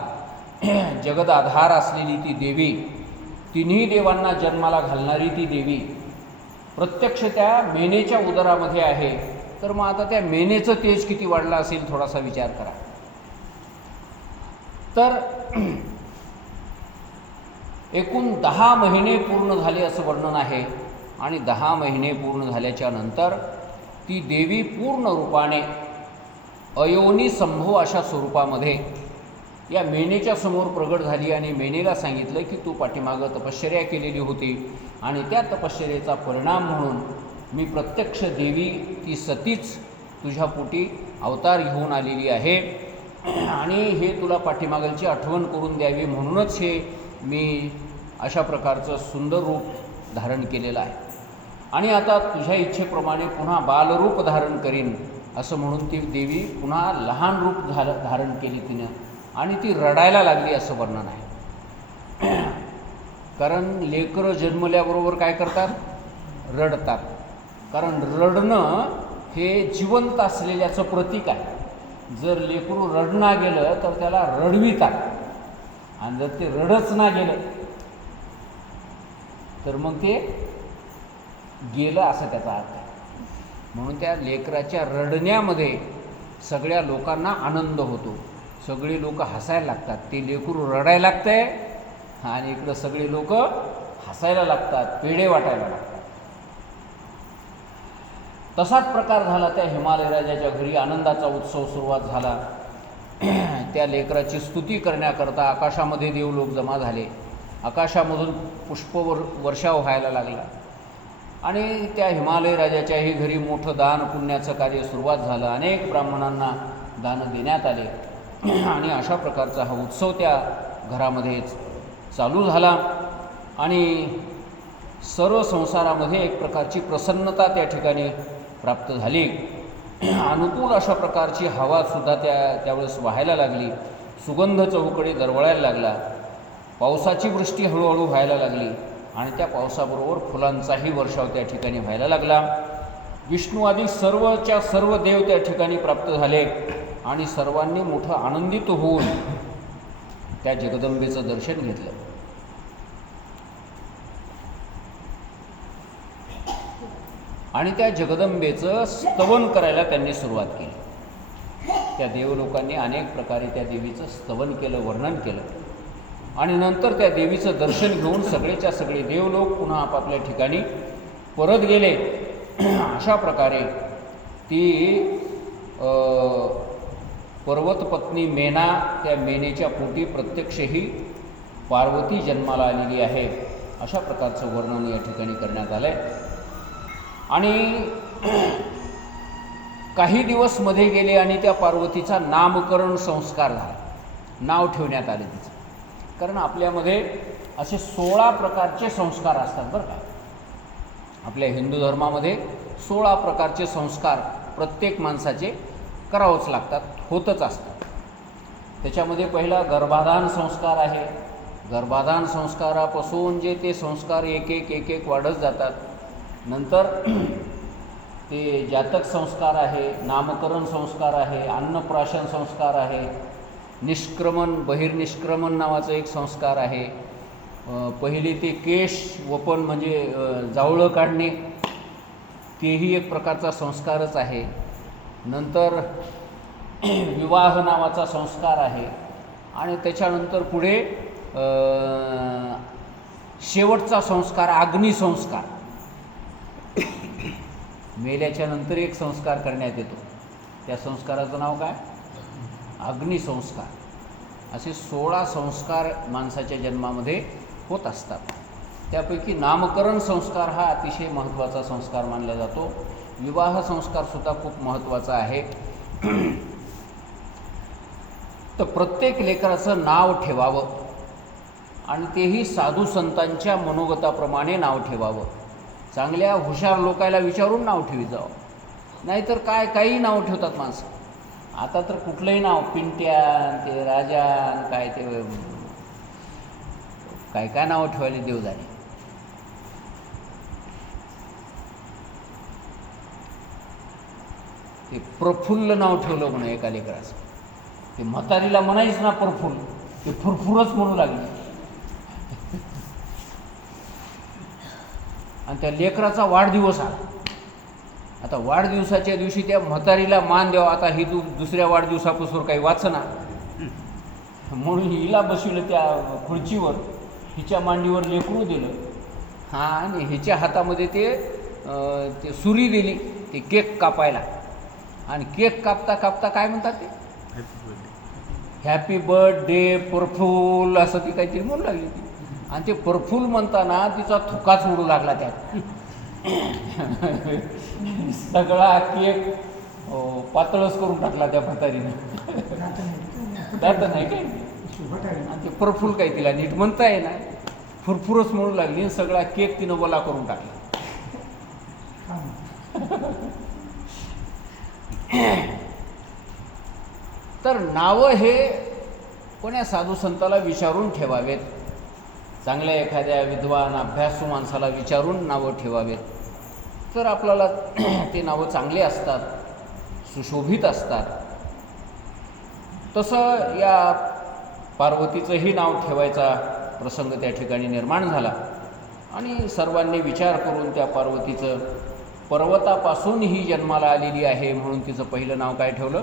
जगदाधार असलेली ती देवी, तिन्ही देवांना जन्माला घालणारी ती देवी प्रत्यक्ष त्या मेनेच्या उदरामध्ये आहे. तर मग आता त्या मेनेचं तेज किती वाढलं असेल थोडासा विचार करा. तर एकूण 10 महिने पूर्ण झाले असं वर्णन आहे. आणि 10 महिने पूर्ण झाल्याच्या नंतर ती देवी पूर्ण रूपाने अयोनी संभव अशा स्वरूपामध्ये या मेनेच्या समोर प्रगट झाली. आणि मेनेला सांगितलं की तू पाठीमागं तपश्चर्या केलेली होती आणि त्या तपश्चर्येचा परिणाम म्हणून मी प्रत्यक्ष देवी ती सतीच तुझ्या पोटी अवतार घेऊन आलेली आहे आणि हे तुला पाठीमागलची आठवण करून द्यावी म्हणूनच हे मी अशा प्रकारचं सुंदर रूप धारण केलेलं आहे. आणि आता तुझ्या इच्छेप्रमाणे पुन्हा बालरूप धारण करीन असं म्हणून ती देवी पुन्हा लहान रूप धारण केली तिनं. आणि ती रडायला लागली असं वर्णन आहे. कारण लेकरं जन्मल्याबरोबर काय करतात? रडतात. कारण रडणं हे जिवंत असलेल्याचं प्रतीक आहे. जर लेकरू रडणं गेलं तर त्याला रडवितात आणि जर ते रडच ना गेलं तर मग ते गेलं असं त्याचा अर्थ आहे. म्हणून त्या लेकराच्या रडण्यामध्ये सगळ्या लोकांना आनंद होतो. सगळे लोक हसायला लागतात. ते लेकरू रडायला लागतंय आणि इकडं सगळे लोक हसायला लागतात, पेढे वाटायला लागतात. तसाच प्रकार झाला त्या हिमालय राजाच्या घरी. आनंदाचा उत्सव सुरुवात झाला. त्या लेकराची स्तुती करण्याकरता आकाशामध्ये देवलोक जमा झाले. आकाशामधून वर्षाव व्हायला लागला. आणि त्या हिमालय राजाच्याही घरी मोठं दान पुण्याचं कार्य सुरुवात झालं. अनेक ब्राह्मणांना दान देण्यात आले आणि अशा प्रकारचा हा उत्सव त्या घरामध्ये चालू झाला. आणि सर्व संसारामध्ये एक प्रकारची प्रसन्नता त्या ठिकाणी प्राप्त झाली. अनुकूल अशा प्रकारची हवासुद्धा त्यावेळेस वाहायला लागली. सुगंध चहूकडे दरवळायला लागला. पावसाची वृष्टी हळूहळू व्हायला लागली आणि त्या पावसाबरोबर फुलांचाही वर्षाव त्या ठिकाणी व्हायला लागला. विष्णू आदी सर्वच्या सर्व देव त्या ठिकाणी प्राप्त झाले आणि सर्वांनी मोठं आनंदित होऊन त्या जगदंबेचं दर्शन घेतलं. आणि त्या जगदंबेचं स्तवन करायला त्यांनी सुरुवात केली. त्या देवलोकांनी अनेक प्रकारे त्या देवीचं स्तवन केलं, वर्णन केलं. आणि नंतर त्या देवीचं दर्शन घेऊन सगळेच्या सगळे देवलोक पुन्हा आपापल्या ठिकाणी परत गेले. अशा प्रकारे ती पर्वतपत्नी मेना त्या मेनेच्या पोटी प्रत्यक्षही पार्वती जन्माला आलेली आहे अशा प्रकारचं वर्णन या ठिकाणी करण्यात आलं आहे. आणि काही दिवस मध्ये गेले आणि त्या पार्वतीचा नामकरण संस्कार झाला. नाव ठेवण्यात आले तिचं. कारण आपल्यामध्ये असे 16 प्रकारचे संस्कार असतात बरं का. आपल्या हिंदू धर्मामध्ये 16 प्रकारचे संस्कार प्रत्येक माणसाचे करावंच लागतात, होतच असतात. त्याच्यामध्ये पहिला गर्भाधान संस्कार आहे. गर्भाधान संस्कारापासून जे ते संस्कार एक एक वाढत जातात. नंतर ते जातक संस्कार आहे, नामकरण संस्कार आहे, अन्नप्राशन संस्कार आहे, निष्क्रमण बहिर्निष्क्रमण नावाचं एक संस्कार आहे. पहिले ते केश वपन म्हणजे जावळं काढणे, तेही एक प्रकारचा संस्कारच आहे. नंतर विवाह नावाचा संस्कार आहे. आणि त्याच्यानंतर पुढे शेवटचा संस्कार अग्निसंस्कार. मेल्याच्या नंतर एक संस्कार करण्यात येतो, त्या संस्काराचं नाव काय? अग्निसंस्कार. असे 16 संस्कार माणसाच्या जन्मामध्ये होत असतात. त्यापैकी नामकरण संस्कार हा अतिशय महत्त्वाचा संस्कार मानला जातो. विवाह संस्कारसुद्धा खूप महत्त्वाचा आहे. तर प्रत्येक लेकराचं नाव ठेवावं आणि तेही साधू संतांच्या मनोगताप्रमाणे नाव ठेवावं. चांगल्या हुशार लोकायला विचारून नाव ठेवी जावं. नाहीतर काही नाव ठेवतात माणसं. आता तर कुठलंही नाव, पिंट्यान, ते राजान, काय ते काय नावं ठेवायला देव जाणे. ते प्रफुल्ल नाव ठेवलं म्हणून एका लेकराचं. ते म्हातारीला म्हणायच ना प्रफुल्ल, ते फुरफुरच म्हणू लागले. आणि त्या लेकराचा वाढदिवस आला. आता वाढदिवसाच्या दिवशी त्या म्हातारीला मान द्यावा. आता ही दुसऱ्या वाढदिवसापासून काही वाचना म्हणून हिला बसविलं त्या खुर्चीवर, हिच्या मांडीवर लेकरू दिलं. हां, आणि हिच्या हातामध्ये ते सुरी दिली ते केक कापायला. आणि केक कापता कापता काय म्हणतात ते, हॅपी बर्थडे प्रफुल्ल असं ती काहीतरी म्हणू लागली ती. आणि ते प्रफुल्ल म्हणताना तिचा थुकाच उडू लागला त्यात. सगळा केक पातळच करून टाकला त्या म्हातारीनं. दात नाही काय. आणि ते प्रफुल्ल काही तिला नीट म्हणता येईना, फुरफुरच म्हणू लागली. सगळा केक तिनं ओला करून टाकला. तर नावं हे कोण्या साधू संताला विचारून ठेवावेत. चांगल्या एखाद्या विद्वान अभ्यासू माणसाला विचारून नावं ठेवावेत. तर आपल्याला ते नावं चांगले असतात, सुशोभित असतात. तसं या पार्वतीचंही नाव ठेवायचा प्रसंग त्या ठिकाणी निर्माण झाला. आणि सर्वांनी विचार करून त्या पार्वतीचं पर्वतापासून ही जन्माला आलेली आहे म्हणून तिचं पहिलं नाव काय ठेवलं,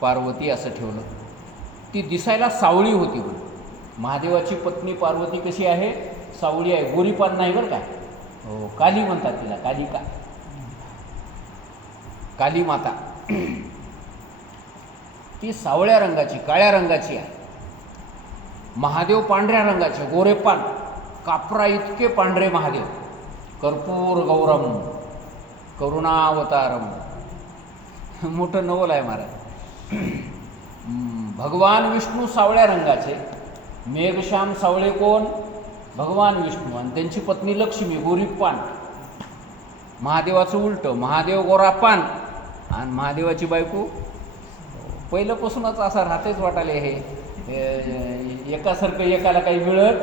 पार्वती असं ठेवलं. ती दिसायला सावळी होती म्हणून. महादेवाची पत्नी पार्वती कशी आहे, सावळी आहे, गोरीपान नाही बरं का. हो, काली म्हणतात तिला, कालिका, काली माता. ती सावळ्या रंगाची, काळ्या रंगाची आहे. महादेव पांढऱ्या रंगाचे, गोरेपान, कापरा इतके पांढरे महादेव. कर्पूर गौरम करुणावतारम. मोठं नवल आहे महाराज. भगवान विष्णू सावळ्या रंगाचे, मेघश्याम सावळे कोण, भगवान विष्णू, आणि त्यांची पत्नी लक्ष्मी गोरीपान. महादेवाचं उलटं, महादेव गोरापान आणि महादेवाची बायको. पहिल्यापासूनच असा राहतेच वाटाले हे एकासारखं एकाला काही मिळत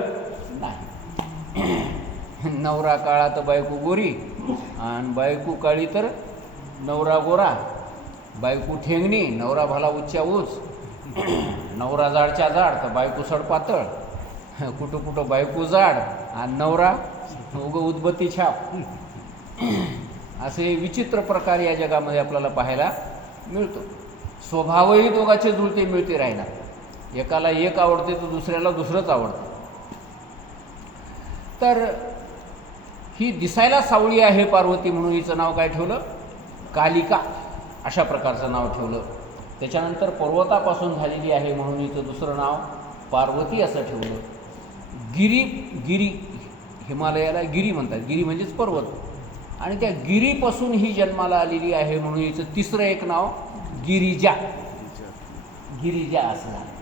नाही. नवरा काळा तर बायको गोरी, आणि बायको काळी तर नवरा गोरा. बायको ठेंगणी, नवरा भला उच्चा ऊच. नवरा जाडच्या जाड तर बायको सडपातळ. कुठं कुठं बायको जाड आणि नवरा उगं उदबत्ती छाप. असे विचित्र प्रकार या जगामध्ये आपल्याला पाहायला मिळतो. स्वभावही दोघाचे जुळते मिळते राहिला. एकाला एक आवडते तर दुसऱ्याला दुसरंच आवडतं. तर ही दिसायला सावळी आहे पार्वती म्हणून हिचं नाव काय ठेवलं, कालिका अशा प्रकारचं नाव ठेवलं. त्याच्यानंतर पर्वतापासून झालेली आहे म्हणून हिचं दुसरं नाव पार्वती असं ठेवलं. गिरी हिमालयाला गिरी म्हणतात. गिरी म्हणजेच पर्वत. आणि त्या गिरीपासून ही जन्माला आलेली आहे म्हणून हिचं तिसरं एक नाव गिरिजा असं झालं.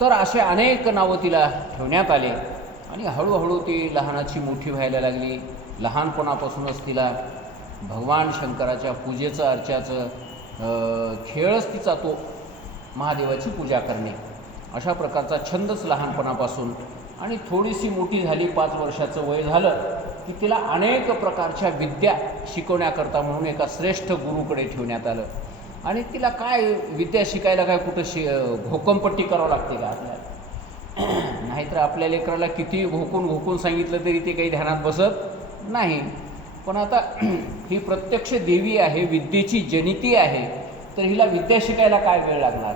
तर असे अनेक नावं तिला ठेवण्यात आले. आणि हळूहळू ती लहानाची मोठी व्हायला लागली. लहानपणापासूनच तिला भगवान शंकराच्या पूजेचं अर्चाचं खेळच तिचा तो महादेवाची पूजा करणे अशा प्रकारचा छंदच लहानपणापासून. आणि थोडीशी मोठी झाली, 5 वर्षाचं वय झालं की तिला अनेक प्रकारच्या विद्या शिकवण्याकरता म्हणून एका श्रेष्ठ गुरुकडे ठेवण्यात आलं. आणि तिला काय विद्या शिकायला काय कुठं घोकमपट्टी करावं लागते का आपल्याला. नाहीतर आपल्या लेकराला किती घोकून सांगितलं तरी ते काही ध्यानात बसत नाही. पण आता ही प्रत्यक्ष देवी आहे, विद्येची जनिती आहे, तर हिला विद्या शिकायला काय वेळ लागणार.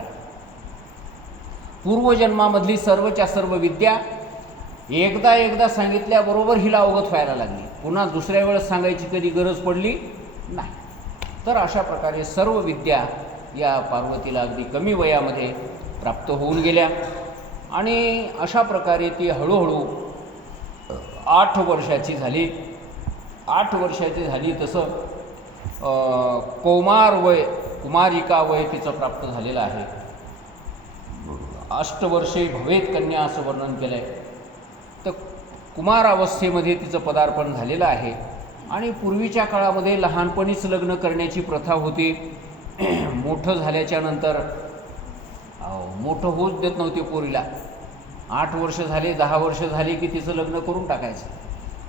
पूर्वजन्मामधली सर्वच्या सर्व विद्या एकदा सांगितल्याबरोबर हिला अवगत व्हायला लागली. पुन्हा दुसऱ्या वेळेस सांगायची कधी गरज पडली नाही. तर अशा प्रकारे सर्व विद्या या पार्वतीला अगदी कमी वयामध्ये प्राप्त होऊन गेल्या. आणि अशा प्रकारे ती हळूहळू 8 वर्षाची झाली. 8 वर्षाची झाली तसं कौमार वय, कुमारिका वय तिचं प्राप्त झालेलं आहे. अष्टवर्षे भवेत कन्या असं वर्णन केलं आहे. तर कुमारावस्थेमध्ये तिचं पदार्पण झालेलं आहे. आणि पूर्वीच्या काळामध्ये लहानपणीच लग्न करण्याची प्रथा होती. मोठं झाल्याच्या नंतर मोठं होऊच देत नव्हते पोरीला. 8 वर्ष झाले, 10 वर्ष झाली की तिचं लग्न करून टाकायचं.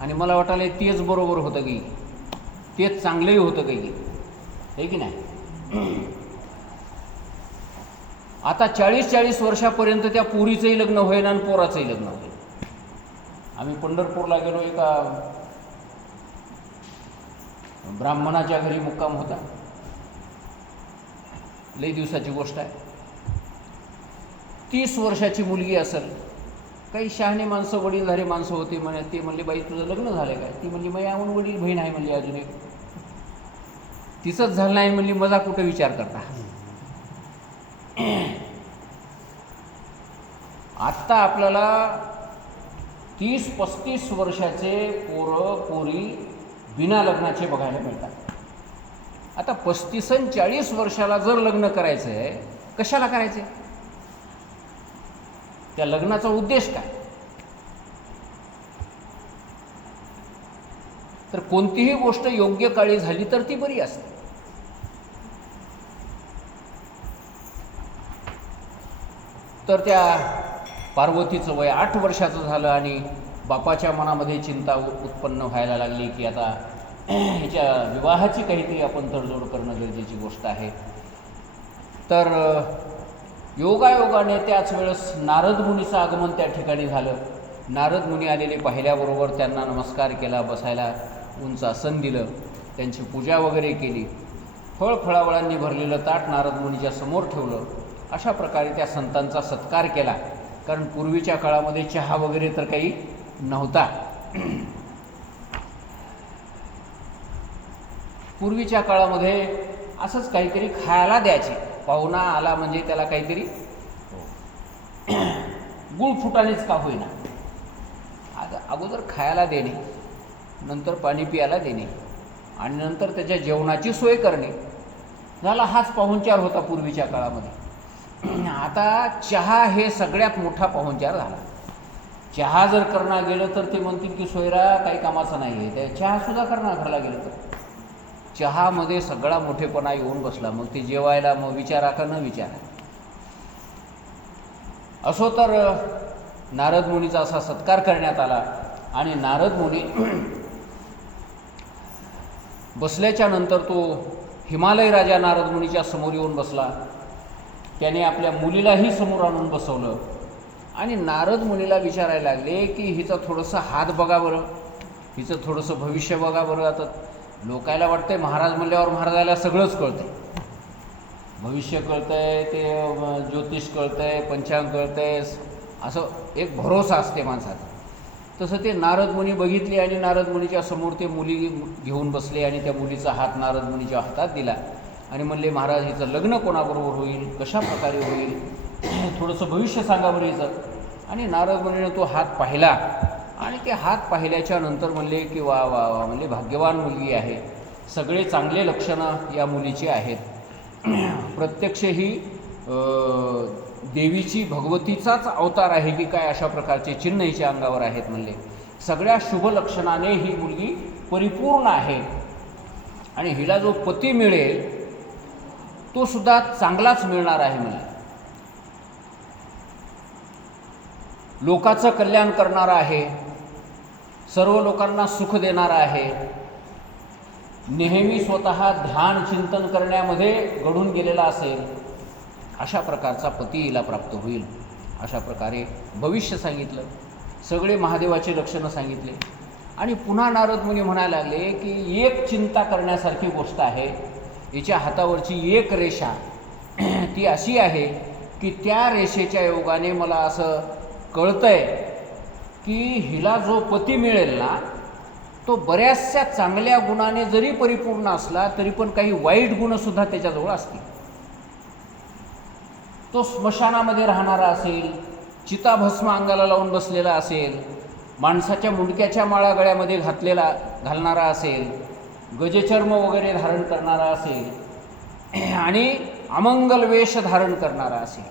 आणि मला वाटायला तेच बरोबर होतं की तेच चांगलंही होतं काही, हे की नाही. आता 40-40 वर्षापर्यंत त्या पोरीचंही लग्न होईल आणि पोराचंही लग्न होईल. आम्ही पंढरपूरला गेलो, एका ब्राह्मणाच्या घरी मुक्काम होता. लई दिवसाची गोष्ट आहे. 30 वर्षाची मुलगी असेल. काही शहाणे माणसं, वडीलधारी माणसं होती. म्हणे ते म्हणले, बाई तुझं लग्न झालं काय? ती म्हणली, माझ्याहून वडील बहीण आहे म्हणली अजून एक. तिचंच झालं नाही म्हणली, मजा कुठं विचार करता. आत्ता आपल्याला 30-35 वर्षाचे पोरं पोरी बिना लग्नाचे बघायला मिळतात. आता 35 आणि 40 वर्षाला जर लग्न करायचं आहे, कशाला करायचं आहे? त्या लग्नाचा उद्देश काय? तर कोणतीही गोष्ट योग्य काळी झाली तर ती बरी असते. तर त्या पार्वतीचं वय 8 वर्षाचं झालं आणि बापाच्या मनामध्ये चिंता उत्पन्न व्हायला लागली की आता ह्याच्या विवाहाची काहीतरी आपण तडजोड करणं गरजेची गोष्ट आहे. तर योगायोगाने त्याच वेळेस नारद मुनीचं आगमन त्या ठिकाणी झालं. नारद मुनी आलेले पाहिल्याबरोबर त्यांना नमस्कार केला, बसायला उंच आसन दिलं, त्यांची पूजा वगैरे केली. फळफळावळांनी भरलेलं ताट नारद मुनीच्या समोर ठेवलं. अशा प्रकारे त्या संतांचा सत्कार केला. कारण पूर्वीच्या काळामध्ये चहा वगैरे तर काही नव्हता. पूर्वीच्या काळामध्ये असंच काहीतरी खायला द्यायचे. पाहुणा आला म्हणजे त्याला काहीतरी गुळ फुटानेच का होईना, अगोदर खायला देणे, नंतर पाणी प्यायला देणे आणि नंतर त्याच्या जेवणाची सोय करणे, झाला हाच पाहुणचार होता पूर्वीच्या काळामध्ये. आता चहा हे सगळ्यात मोठा पाहुणचार झाला. चहा जर करणं गेलं तर ते म्हणतील की सोयरा काही कामाचं नाही आहे, त्या चहासुद्धा करणं घरला गेलं तर चहामध्ये सगळा मोठेपणा येऊन बसला. मग ते जेवायला मग विचारा का न विचारा. असो तर नारद मुनीचा असा सत्कार करण्यात आला आणि नारद मुनी बसल्याच्या नंतर तो हिमालय राजा नारद मुनीच्या समोर येऊन बसला. त्याने आपल्या मुलीलाही समोर आणून बसवलं आणि नारद मुनीला विचारायला लागले की हिचं थोडंसं हात बघा बरं, हिचं थोडंसं भविष्य बघा बरं. आता लोकायला वाटतंय महाराज म्हणल्यावर महाराजाला सगळंच कळतंय, भविष्य कळतंय, ते ज्योतिष कळतंय, पंचांग कळतंय, असं एक भरोसा असते माणसाचा. तसं ते नारद मुनी बघितले आणि नारद मुनीच्या समोर ते मुली घेऊन बसले आणि त्या मुलीचा हात नारद मुनीच्या हातात दिला आणि म्हणले, महाराज हिचं लग्न कोणाबरोबर होईल, कशा प्रकारे होईल, थोडंसं भविष्य सांगा बरं हिचं. आणि नारद मुनीने तो हात पाहिला आणि ते हात पाहिल्याच्या नंतर म्हणले की वा वा वा, म्हणले भाग्यवान मुलगी आहे, सगळे चांगले लक्षणं या मुलीची आहेत. प्रत्यक्ष ही देवीची भगवतीचाच अवतार आहे की काय, अशा प्रकारचे चिन्ह हिच्या अंगावर आहेत. म्हणले सगळ्या शुभ लक्षणाने ही मुलगी परिपूर्ण आहे आणि हिला जो पती मिळेल तो सुद्धा चांगलाच मिळणार आहे. म्हणले लोकाचं कल्याण करणारा आहे, सर्व लोकांना सुख देणारा आहे, नेहमी स्वतः ध्यान चिंतन करण्यामध्ये घडून गेलेला असेल, अशा प्रकारचा पती हिला प्राप्त होईल. अशा प्रकारे भविष्य सांगितलं, सगळे महादेवाचे लक्षणं सांगितले. आणि पुन्हा नारद मुनी म्हणायला लागले की एक चिंता करण्यासारखी गोष्ट आहे, हिच्या हातावरची एक रेषा ती अशी आहे की त्या रेषेच्या योगाने मला असं कळतंय की हिला जो पती मिळेल ना तो बऱ्याचशा चांगल्या गुणाने जरी परिपूर्ण असला तरी पण काही वाईट गुणसुद्धा त्याच्याजवळ असतील. तो स्मशानामध्ये राहणारा असेल, चिताभस्म अंगाला लावून बसलेला असेल, माणसाच्या मुंडक्याच्या माळा गळ्यामध्ये घालणारा असेल, गजचर्म वगैरे धारण करणारा असेल आणि अमंगल वेश धारण करणारा असेल,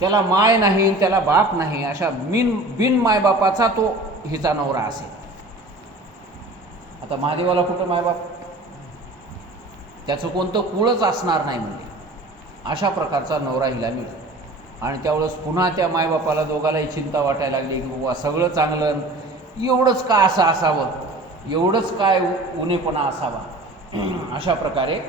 त्याला माय नाही, त्याला बाप नाही, अशा बिन मायबापाचा तो हिचा नवरा असेल. आता महादेवाला कुठं मायबाप, त्याचं कोणतं कुळच असणार नाही म्हणजे अशा प्रकारचा नवरा हिला मिळतो. आणि त्यावेळेस पुन्हा त्या मायबापाला दोघालाही चिंता वाटायला लागली की बाबा सगळं चांगलं, एवढंच का असं असावं, एवढंच काय उणेपणा असावा, अशा प्रकारे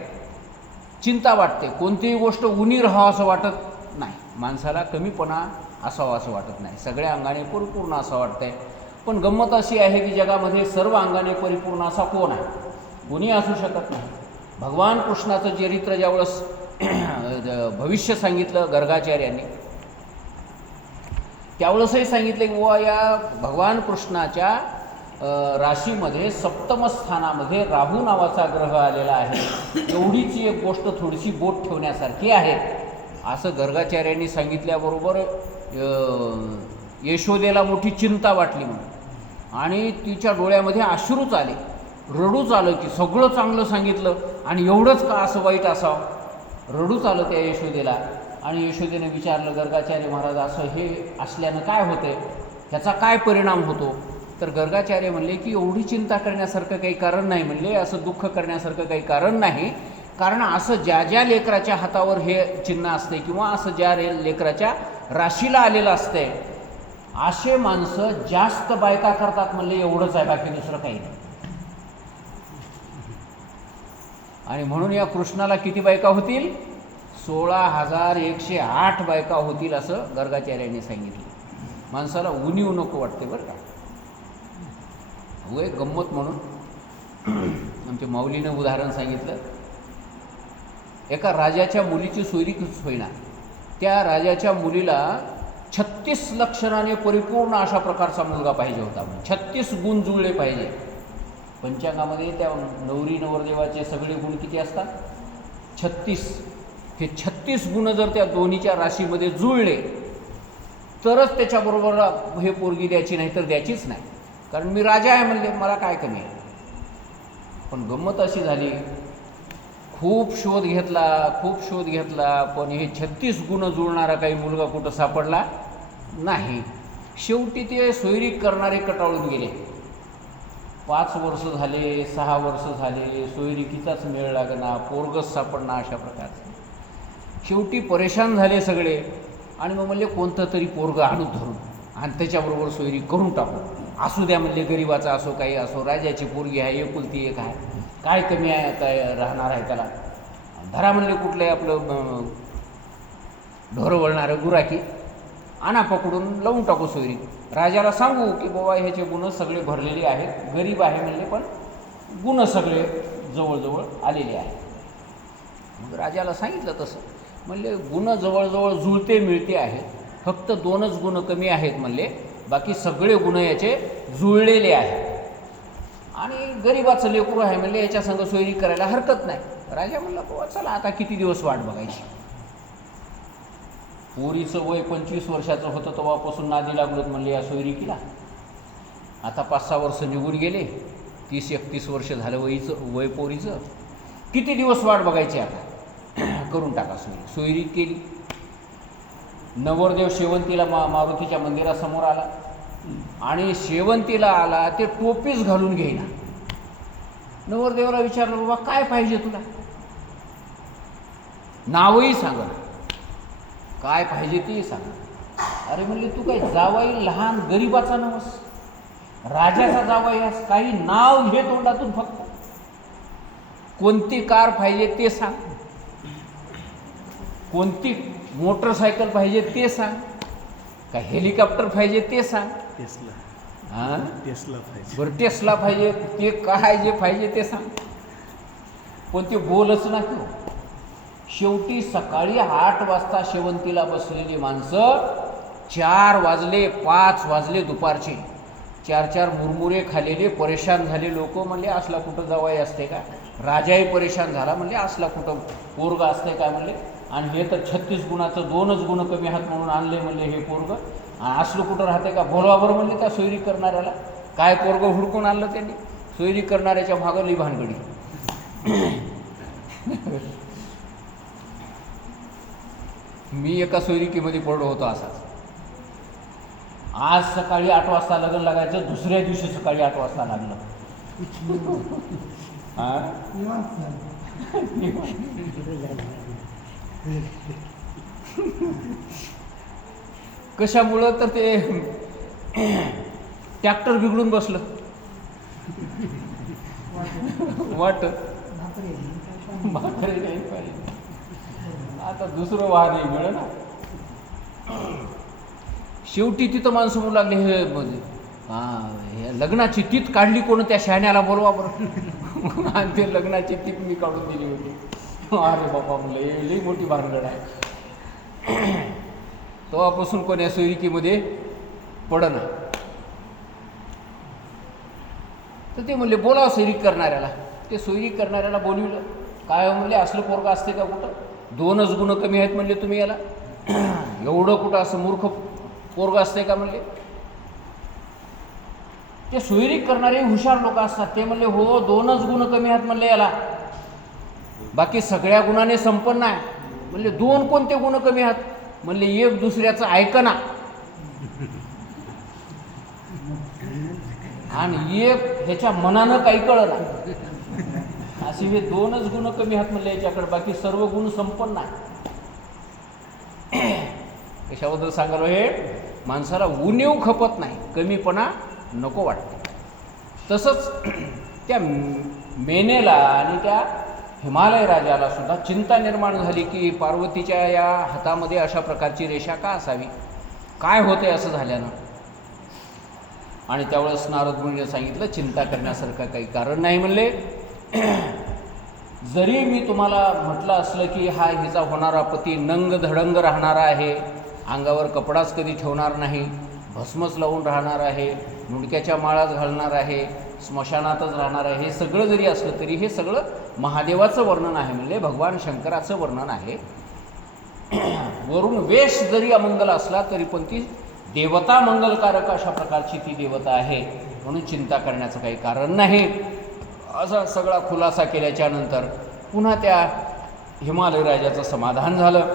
चिंता वाटते. कोणतीही गोष्ट उणी राहावं असं वाटत नाही, माणसाला कमीपणा असावा असं वाटत नाही, सगळ्या अंगाने परिपूर्ण असं वाटतंय. पण गंमत अशी आहे की जगामध्ये सर्व अंगाने परिपूर्ण असा कोण आहे, कोणी असू शकत नाही. भगवान कृष्णाचं चरित्र ज्यावेळेस भविष्य सांगितलं गर्गाचार्यांनी, त्यावेळेसही सांगितलं की बुवा या भगवान कृष्णाच्या राशीमध्ये सप्तम स्थानामध्ये राहू नावाचा ग्रह आलेला आहे, एवढीच एक गोष्ट थोडीशी बोट ठेवण्यासारखी आहे असं गर्गाचार्यांनी सांगितल्याबरोबर यशोदेला मोठी चिंता वाटली म्हणून, आणि तिच्या डोळ्यामध्ये अश्रूच आले, रडूच आलं की सगळं चांगलं सांगितलं आणि एवढंच का असं वाईट असावं, रडूच आलं त्या यशोदेला. आणि यशोदेने विचारलं गर्गाचार्य महाराज असं हे असल्यानं काय होतंय, त्याचा काय परिणाम होतो. तर गर्गाचार्य म्हणले की एवढी चिंता करण्यासारखं काही कारण नाही, म्हणले असं दुःख करण्यासारखं काही कारण नाही, कारण असं ज्या ज्या लेकराच्या हातावर हे चिन्ह असते किंवा असं ज्या लेकराच्या राशीला आलेलं असतंय असे माणसं जास्त बायका करतात म्हणले, एवढंच आहे, बाकी दुसरं काही नाही. आणि म्हणून या कृष्णाला किती बायका होतील, 16,108 बायका होतील असं गर्गाचार्यांनी सांगितलं. माणसाला उणीव नको वाटते बरं का. हो एक गंमत म्हणून आमच्या माऊलीनं उदाहरण सांगितलं, एका राजाच्या मुलीची सोयरीच होईना, त्या राजाच्या मुलीला 36 लक्षणाने परिपूर्ण अशा प्रकारचा मुलगा पाहिजे होता, 36 गुण जुळले पाहिजे. पंचांगामध्ये त्या नवरी नवरदेवाचे सगळे गुण किती असतात, 36. हे 36 गुण जर त्या दोन्हीच्या राशीमध्ये जुळले तरच त्याच्याबरोबर हे पोरगी द्यायची, नाही तर द्यायचीच नाही, कारण मी राजा आहे म्हणले, मला काय कमी आहे. पण गंमत अशी झाली, खूप शोध घेतला पण हे 36 गुण जुळणारा काही मुलगा कुठं सापडला नाही. शेवटी ते सोयरी करणारे कटाळून गेले. 5 वर्ष झाले, 6 वर्ष झाले, सोयरिकीचाच मेळ लागना, पोरगच सापडना, अशा प्रकारचं. शेवटी परेशान झाले सगळे आणि मग म्हणले कोणतं तरी पोरगं आणू धरून आणि त्याच्याबरोबर सोयरी करून टाकू, असू द्या म्हणले, गरिबाचा असो काही असो, राजाची पोरगी आहे, एकुलती एक आहे, काय कमी आहे, काय राहणार आहे त्याला, धरा म्हणले कुठलंही आपलं ढोरं वळणारं गुराकी आणा पकडून, लावून टाकू सोयरी. राजाला सांगू की बाबा ह्याचे गुण सगळे भरलेले आहेत, गरीब आहे म्हणले पण गुण सगळे जवळजवळ आलेले आहेत. मग राजाला सांगितलं तसं, म्हणले गुण जवळजवळ जुळते मिळते आहेत, फक्त 2च गुण कमी आहेत म्हणले, बाकी सगळे गुण याचे जुळलेले आहेत. आणि गरिबाचं लेकरू आहे म्हणले, याच्या संग सोयरी करायला हरकत नाही. राजा म्हणला बाबा चला आता किती दिवस वाट बघायची. पोरीचं वय 25 वर्षाचं होतं तेव्हापासून नादी लागलोत म्हणले या सोयरिकीला. आता 5-6 वर्ष निघून गेले, 30-31 वर्ष झालं वय पोरीचं, किती दिवस वाट बघायची आता, करून टाका सोयरी. सोयरी केली. नवरदेव शेवंतीला मारुतीच्या मंदिरासमोर आला आणि शेवंतीला आला ते टोपीच घालून घेईना. नवरदेवाला विचारलं बाबा काय पाहिजे तुला, नावही सांगा, काय पाहिजे ते सांगा. अरे म्हणले तू काय जावाई लहान गरीबाचा नवस, राजाचा जावाई आहेस, काही नाव घे तोंडातून, फक्त कोणती कार पाहिजे ते सांग, कोणती मोटरसायकल पाहिजे ते सांग, का हेलिकॉप्टर पाहिजे ते सांग, टेस्ला पाहिजे, बरं टेस्ला पाहिजे, ते काय जे पाहिजे ते सांग, पण ते बोलच नाही. शेवटी सकाळी 8 वाजता शेवंतीला बसलेली माणसं 4 वाजले, 5 वाजले दुपारचे, 4-4 मुरमुरे खाल्लेले परेशान झाले लोक. म्हणले असला कुठं जावाई असते का, राजाही परेशान झाला, म्हणले असला कुठं पोरगा असते का म्हणले, आणि हे तर 36 गुणाचं 2च गुण कमी आहात म्हणून आणले म्हणले हे पोरगं, असलं कुठं राहते का, बोलवा बरं म्हणले त्या सोयरी करणाऱ्याला, काय पोरगं हुडकून आणलं त्यांनी. सोयरी करणाऱ्याच्या भागली भानगडी. मी एका सोयरिकीमध्ये पडलो होतो असाच. आज सकाळी 8 वाजता लग्न लागायचं, दुसऱ्या दिवशी सकाळी 8 वाजता लागलं. कशामुळं तर ते ट्रॅक्टर बिघडून बसलं. वाट भाकरी नाही पाहिजे, आता दुसरं वाहन मिळेल ना. शेवटी तिथं माणसं म्हणू लागले, हे म्हणजे हे लग्नाची तीत काढली कोण, त्या शहाण्याला बोलवा बरं. आणि ते लग्नाची तीत मी काढून दिली होती. अरे बाबा म्हणलं, लई मोठी भानगड आहे. तेव्हापासून कोण या सोयरिकीमध्ये पडना. तर ते म्हणले बोलावं सोयरीक करणाऱ्याला. ते सोयरीक करणाऱ्याला बोलविलं. काय म्हणले, असलं पोरगं असते का कुठं, 2च गुण कमी आहेत म्हणले तुम्ही याला, एवढं कुठं असं मूर्ख पोरगं असते का म्हणले. ते सोयरीक करणारे हुशार लोक असतात. ते म्हणले हो 2च गुण कमी आहेत म्हणले याला, बाकी सगळ्या गुणाने संपन्न आहे. म्हणले 2 कोणते गुण कमी आहेत म्हणले, एक दुसऱ्याचं ऐकना आणि एक ह्याच्या मनानं काही कळना. असे हे 2च गुण कमी आहेत म्हणले याच्याकडे, बाकी सर्व गुण संपन्न आहे. कशाबद्दल सांगालो, हे माणसाला उणीव खपत नाही, कमीपणा नको वाटते. तसंच त्या मेनेला आणि त्या हिमालय राजाला सुद्धा चिंता निर्माण झाली की पार्वतीच्या या हातामध्ये अशा प्रकारची रेषा का असावी, काय होते असं झाल्यानं. आणि त्यावेळेस नारद मुनीने सांगितलं, चिंता करण्यासारखं काही कारण नाही म्हणले. जरी मी तुम्हाला म्हटलं असलं की हा हिचा होणारा पती नंग धडंग राहणारा आहे, अंगावर कपडाच कधी ठेवणार नाही, भस्मच लावून राहणार आहे, मुंडक्याच्या माळाच घालणार आहे, स्मशानातच राहणार आहे, हे सगळं जरी असलं तरी हे सगळं महादेवाचं वर्णन आहे म्हणले, भगवान शंकराचं वर्णन आहे. वरून वेश जरी अमंगल असला तरी पण ती देवता मंगलकारक अशा प्रकारची ती देवता आहे, म्हणून चिंता करण्याचं काही कारण नाही. असा सगळा खुलासा केल्याच्या नंतर पुन्हा त्या हिमालय राजाचं समाधान झालं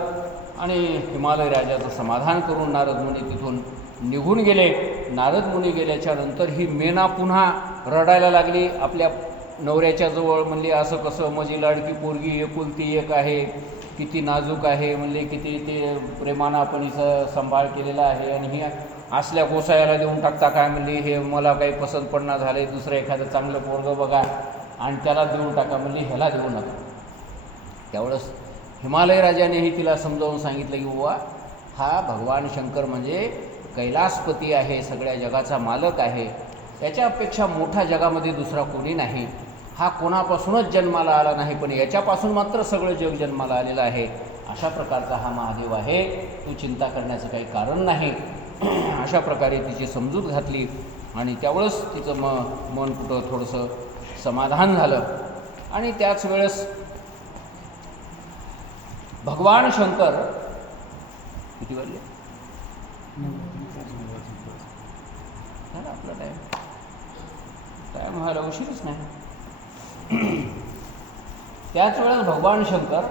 आणि हिमालय राजाचं समाधान करून नारद मुनी तिथून निघून गेले. नारद मुनी गेल्याच्या नंतर ही मेना पुन्हा रडायला लागली आपल्या नवऱ्याच्या जवळ. म्हणले असं कसं, माझी लाडकी पोरगी एकुलती एक आहे, किती नाजूक आहे, म्हणले किती ते प्रेमानं आपण हिचं सांभाळ केलेला आहे, आणि ही असल्या गोसायाला देऊन टाकता काय म्हणले, हे मला काही पसंत पडणार झाले, दुसरं एखादं चांगलं पोरगं बघा आणि त्याला देऊन टाका म्हणले, ह्याला देऊ नका. त्यावेळेस हिमालय राजानेही तिला समजावून सांगितलं की बुवा हा भगवान शंकर म्हणजे कैलासपती आहे, सगळ्या जगाचा मालक आहे, याच्यापेक्षा मोठा जगामध्ये दुसरा कोणी नाही. हा कोणापासूनच जन्माला आला नाही, पण याच्यापासून मात्र सगळं जग जन्माला आलेलं आहे. अशा प्रकारचा हा महादेव आहे, तू चिंता करण्याचं काही कारण नाही. अशा प्रकारे तिची समजूत घातली आणि त्यावेळेस तिचं मन कुठं थोडंसं समाधान झालं. आणि त्याच वेळेस भगवान शंकर किती वाजले झालं आपला टाईम व्हायला उशीरच नाही. त्याच वेळेस भगवान शंकर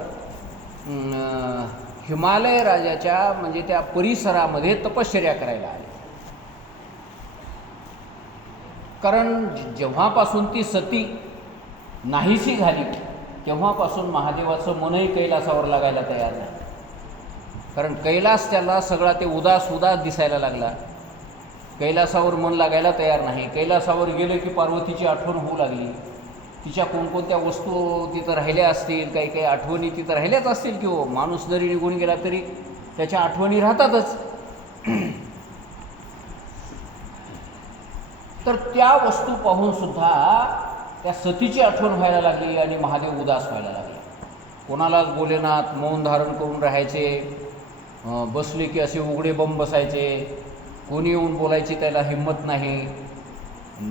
हिमालय राजाच्या म्हणजे त्या परिसरामध्ये तपश्चर्या करायला आले. कारण जेव्हापासून ती सती नाहीशी झाली तेव्हापासून महादेवाचं मनही कैलासावर लागायला तयार नाही. कारण कैलास त्याला सगळा ते उदास दिसायला लागला, कैलासावर मन लागायला तयार नाही. कैलासावर गेले की पार्वतीची आठवण होऊ लागली, तिच्या कोणकोणत्या वस्तू तिथं राहिल्या असतील, काही काही आठवणी तिथं राहिल्याच असतील की हो, माणूस जरी निघून गेला तरी त्याच्या आठवणी राहतातच. तर त्या वस्तू पाहून सुद्धा त्या सतीची आठवण व्हायला लागली आणि महादेव उदास व्हायला लागले. कोणालाच बोलेनात, मौन धारण करून राहायचे, बसले की असे उघडे बंब बसायचे, कोणी येऊन बोलायची त्याला हिंमत नाही.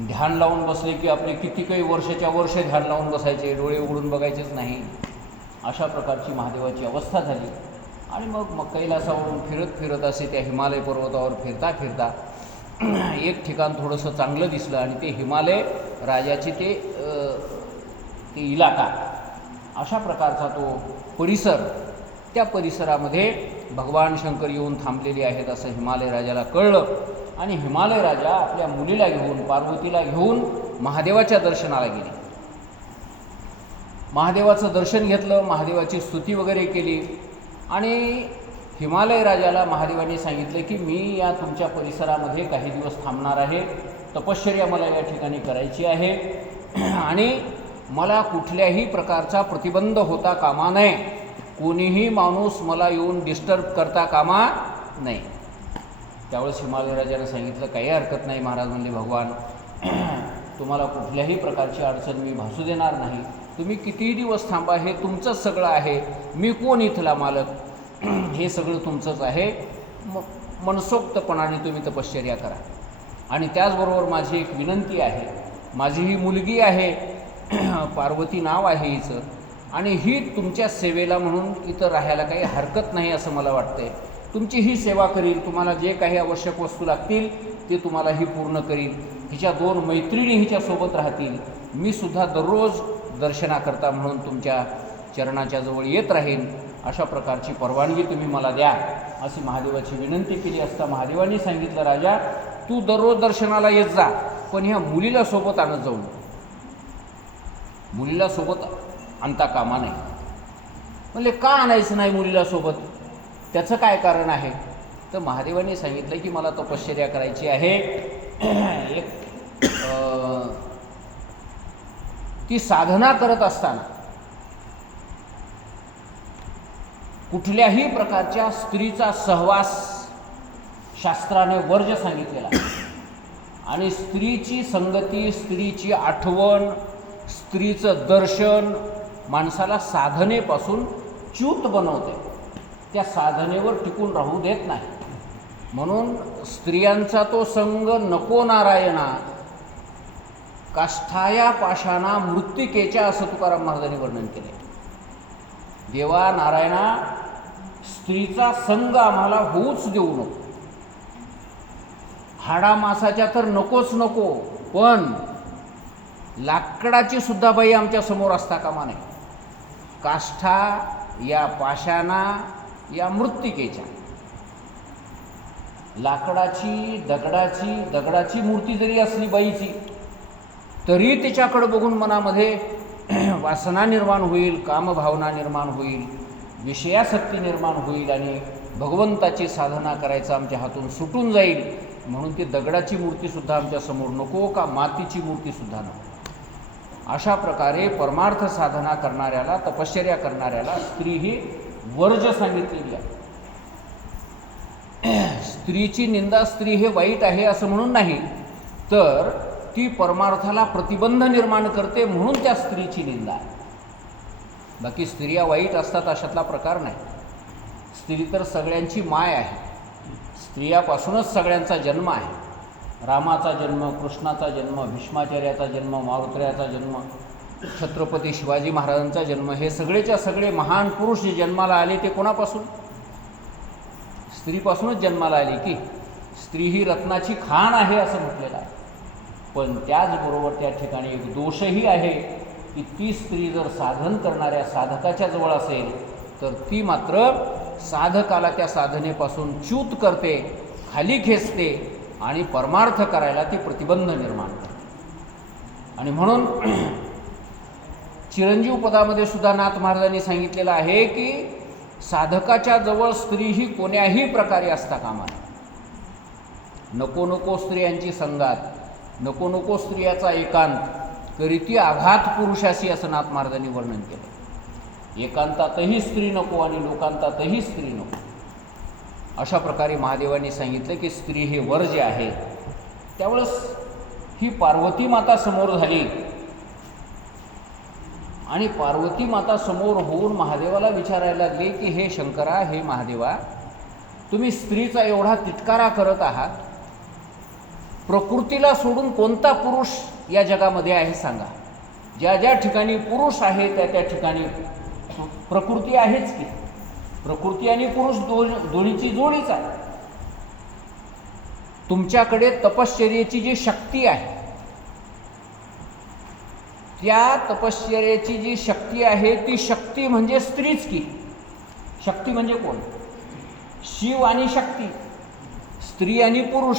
ध्यान लावून बसले की आपले किती काही वर्षाच्या वर्ष ध्यान लावून बसायचे, डोळे उघडून बघायचेच नाही. अशा प्रकारची महादेवाची अवस्था झाली. आणि मग कैलासावरून फिरत फिरत असे त्या हिमालय पर्वतावर फिरता फिरता एक ठिकाण थोडंसं चांगलं दिसलं आणि ते हिमालय राजाची ते इलाका, अशा प्रकारचा तो परिसर, त्या परिसरामध्ये भगवान शंकर येऊन थांबलेले आहेत असं हिमालय राजाला कळलं. आणि हिमालय राजा आपल्या मुलीला घेऊन, पार्वतीला घेऊन महादेवाच्या दर्शनाला गेले. महादेवाचं दर्शन घेतलं, महादेवाची स्तुती वगैरे केली. आणि हिमालय राजाला महादेवाने सांगितलं की मी या तुमच्या परिसरामध्ये काही दिवस थांबणार आहे, तपश्चर्या मला या ठिकाणी करायची आहे आणि मला कुठल्याही प्रकारचा प्रतिबंध होता कामा नये, कोणीही माणूस मला येऊन डिस्टर्ब करता कामा नये. त्यावेळेस हिमालय राजाने सांगितलं काही हरकत नाही महाराज, म्हणले भगवान तुम्हाला कुठल्याही प्रकारची अडचण मी भासू देणार नाही, तुम्ही कितीही दिवस थांबा, हे तुमचंच सगळं आहे, मी कोण इथला मालक, हे सगळं तुमचंच आहे, मनसोक्तपणाने तुम्ही तपश्चर्या करा. आणि त्याचबरोबर माझी एक विनंती आहे, माझी ही मुलगी आहे, पार्वती नाव आहे हिचं, आणि ही तुमच्या सेवेला म्हणून इथं राहायला काही हरकत नाही असं मला वाटतंय. तुमची ही सेवा करील, तुम्हाला जे काही आवश्यक वस्तू लागतील ते तुम्हाला ही पूर्ण करील. हिच्या 2 मैत्रिणी हिच्यासोबत राहतील, मी सुद्धा दररोज दर्शनाकरता म्हणून तुमच्या चरणाच्या जवळ येत राहीन, अशा प्रकारची परवानगी तुम्ही मला द्या अशी महादेवाची विनंती केली असता महादेवांनी सांगितलं राजा तू दररोज दर्शनाला येत जा, पण ह्या मुलीला सोबत आणत जाऊ, मुलीला सोबत आणता कामा नाही. म्हणले का आणायचं नाही मुलीला सोबत, त्याचं काय कारण आहे. तर महादेवांनी सांगितलं की मला तपश्चर्या करायची आहे, एक ती साधना करत असताना कुठल्याही प्रकारच्या स्त्रीचा सहवास शास्त्राने वर्ज्य सांगितलेला, आणि स्त्रीची संगती, स्त्रीची आठवण, स्त्रीचं दर्शन माणसाला साधनेपासून च्यूत बनवते, त्या साधनेवर टिकून राहू देत नाही. म्हणून स्त्रियांचा तो संग नको नारायणा, काष्ठाया पाषाणा मृत्तिकेच्या, असं तुकाराम महाराजांनी वर्णन केले. देवा नारायणा, स्त्रीचा संग आम्हाला होऊच देऊ नको, हाडा मासाच्या तर नकोच नको, पण लाकडाची सुद्धा बाई आमच्या समोर असता कामा नये. काष्ठा या पाषाणा या मृत्तिकेच्या, लाकडाची, दगडाची मूर्ती जरी असली बाईची, तरी तिच्याकडे बघून मनामध्ये वासना निर्माण होईल, कामभावना निर्माण होईल, विषयासक्ती निर्माण होईल आणि भगवंताची साधना करायचं आमच्या हातून सुटून जाईल. म्हणून ती दगडाची मूर्तीसुद्धा आमच्या समोर नको, का मातीची मूर्तीसुद्धा नको. अशा प्रकारे परमार्थ साधना करणाऱ्याला, तपश्चर्या करणाऱ्याला स्त्री ही वर्ज्य सांगितलेली आहे. स्त्रीची निंदा, स्त्री हे वाईट आहे असं म्हणून नाही, तर ती परमार्थाला प्रतिबंध निर्माण करते म्हणून त्या स्त्रीची निंदा आहे. बाकी स्त्रिया वाईट असतात अशातला प्रकार नाही. स्त्री तर सगळ्यांची माय आहे, स्त्रियापासूनच सगळ्यांचा जन्म आहे. रामाचा जन्म, कृष्णाचा जन्म, भीष्माचार्याचा जन्म, मारुत्र्याचा जन्म, छत्रपती शिवाजी महाराजांचा जन्म, हे सगळेच्या सगळे महान पुरुष जे जन्माला आले ते कोणापासून? स्त्रीपासूनच जन्माला आली. की स्त्री ही रत्नाची खाण आहे असं म्हटलेलं आहे. पण त्याचबरोबर त्या ठिकाणी एक दोषही आहे की ती स्त्री जर साधन करणाऱ्या साधकाच्या जवळ असेल तर ती मात्र साधकाला त्या साधनेपासून च्यूत करते, खाली खेचते आणि परमार्थ करायला ती प्रतिबंध निर्माण करते. आणि म्हणून चिरंजीव पदामध्ये सुद्धा नाथ महाराजांनी सांगितलेलं आहे की साधकाच्या जवळ स्त्री ही कोण्याही प्रकारे असता कामा नये. नको नको स्त्रियांची संगात, नको नको स्त्रियाचा एकांत, तरी ती आघात पुरुषाशी, असं नाथ महाराजांनी वर्णन केलं. एकांतातही स्त्री नको आणि लोकांतातही स्त्री नको. अशा प्रकारे महादेवांनी सांगितलं की स्त्री हे वर्ज्य आहे. त्यावेळेस ही पार्वती माता समोर झाली आणि पार्वती माता समोर होऊन महादेवाला विचारायला लागली की हे शंकरा, हे महादेवा, तुम्ही स्त्रीचा एवढा तिटकारा करत आहात, प्रकृतीला सोडून कोणता पुरुष या जगामध्ये आहे सांगा. ज्या ज्या ठिकाणी पुरुष आहे त्या त्या ठिकाणी प्रकृती आहेच की. प्रकृती आणि पुरुष दोन्हीची जोडीच आहे. तुमच्याकडे तपश्चर्येची जी शक्ती आहे त्या तपश्चर्येची जी शक्ती आहे ती शक्ती म्हणजे स्त्रीच की. शक्ती म्हणजे कोण? शिव आणि शक्ती, स्त्री आणि पुरुष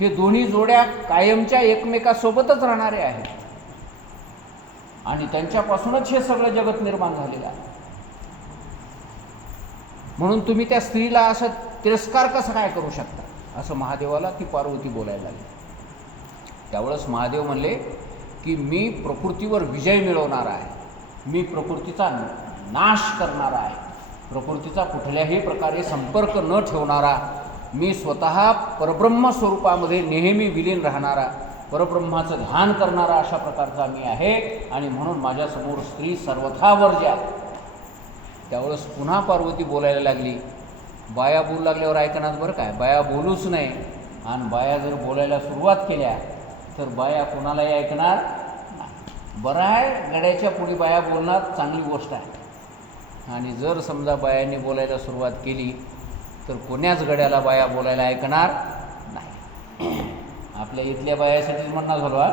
हे दोन्ही जोड्या कायमच्या एकमेकासोबतच राहणारे आहेत आणि त्यांच्यापासूनच हे सगळं जगत निर्माण झालेलं आहे. म्हणून तुम्ही त्या स्त्रीला असं तिरस्कार कसा काय करू शकता, असं महादेवाला ती पार्वती बोलायला लागली. त्यावेळेस महादेव म्हणले की मी प्रकृतीवर विजय मिळवणारा आहे, मी प्रकृतीचा नाश करणारा आहे, प्रकृतीचा कुठल्याही प्रकारे संपर्क न ठेवणारा, मी स्वतः परब्रह्म स्वरूपामध्ये नेहमी विलीन राहणारा, परब्रह्माचं ध्यान करणारा अशा प्रकारचा मी आहे आणि म्हणून माझ्यासमोर स्त्री सर्वथा वर्ज्य. त्यावेळेस पुन्हा पार्वती बोलायला लागली. बाया बोलू लागल्यावर ऐकणार बरं काय, बाया बोलूच नाही. आणि बाया जर बोलायला सुरुवात केल्या तर बाया कोणालाही ऐकणार नाही. बरं आहे, गड्याच्या पुढे बाया बोलणार, चांगली गोष्ट आहे. आणि जर समजा बायांनी बोलायला सुरुवात केली तर कोण्याच गड्याला बाया बोलायला ऐकणार नाही. आपल्या इथल्या बायासाठीच म्हणणं झालो हा,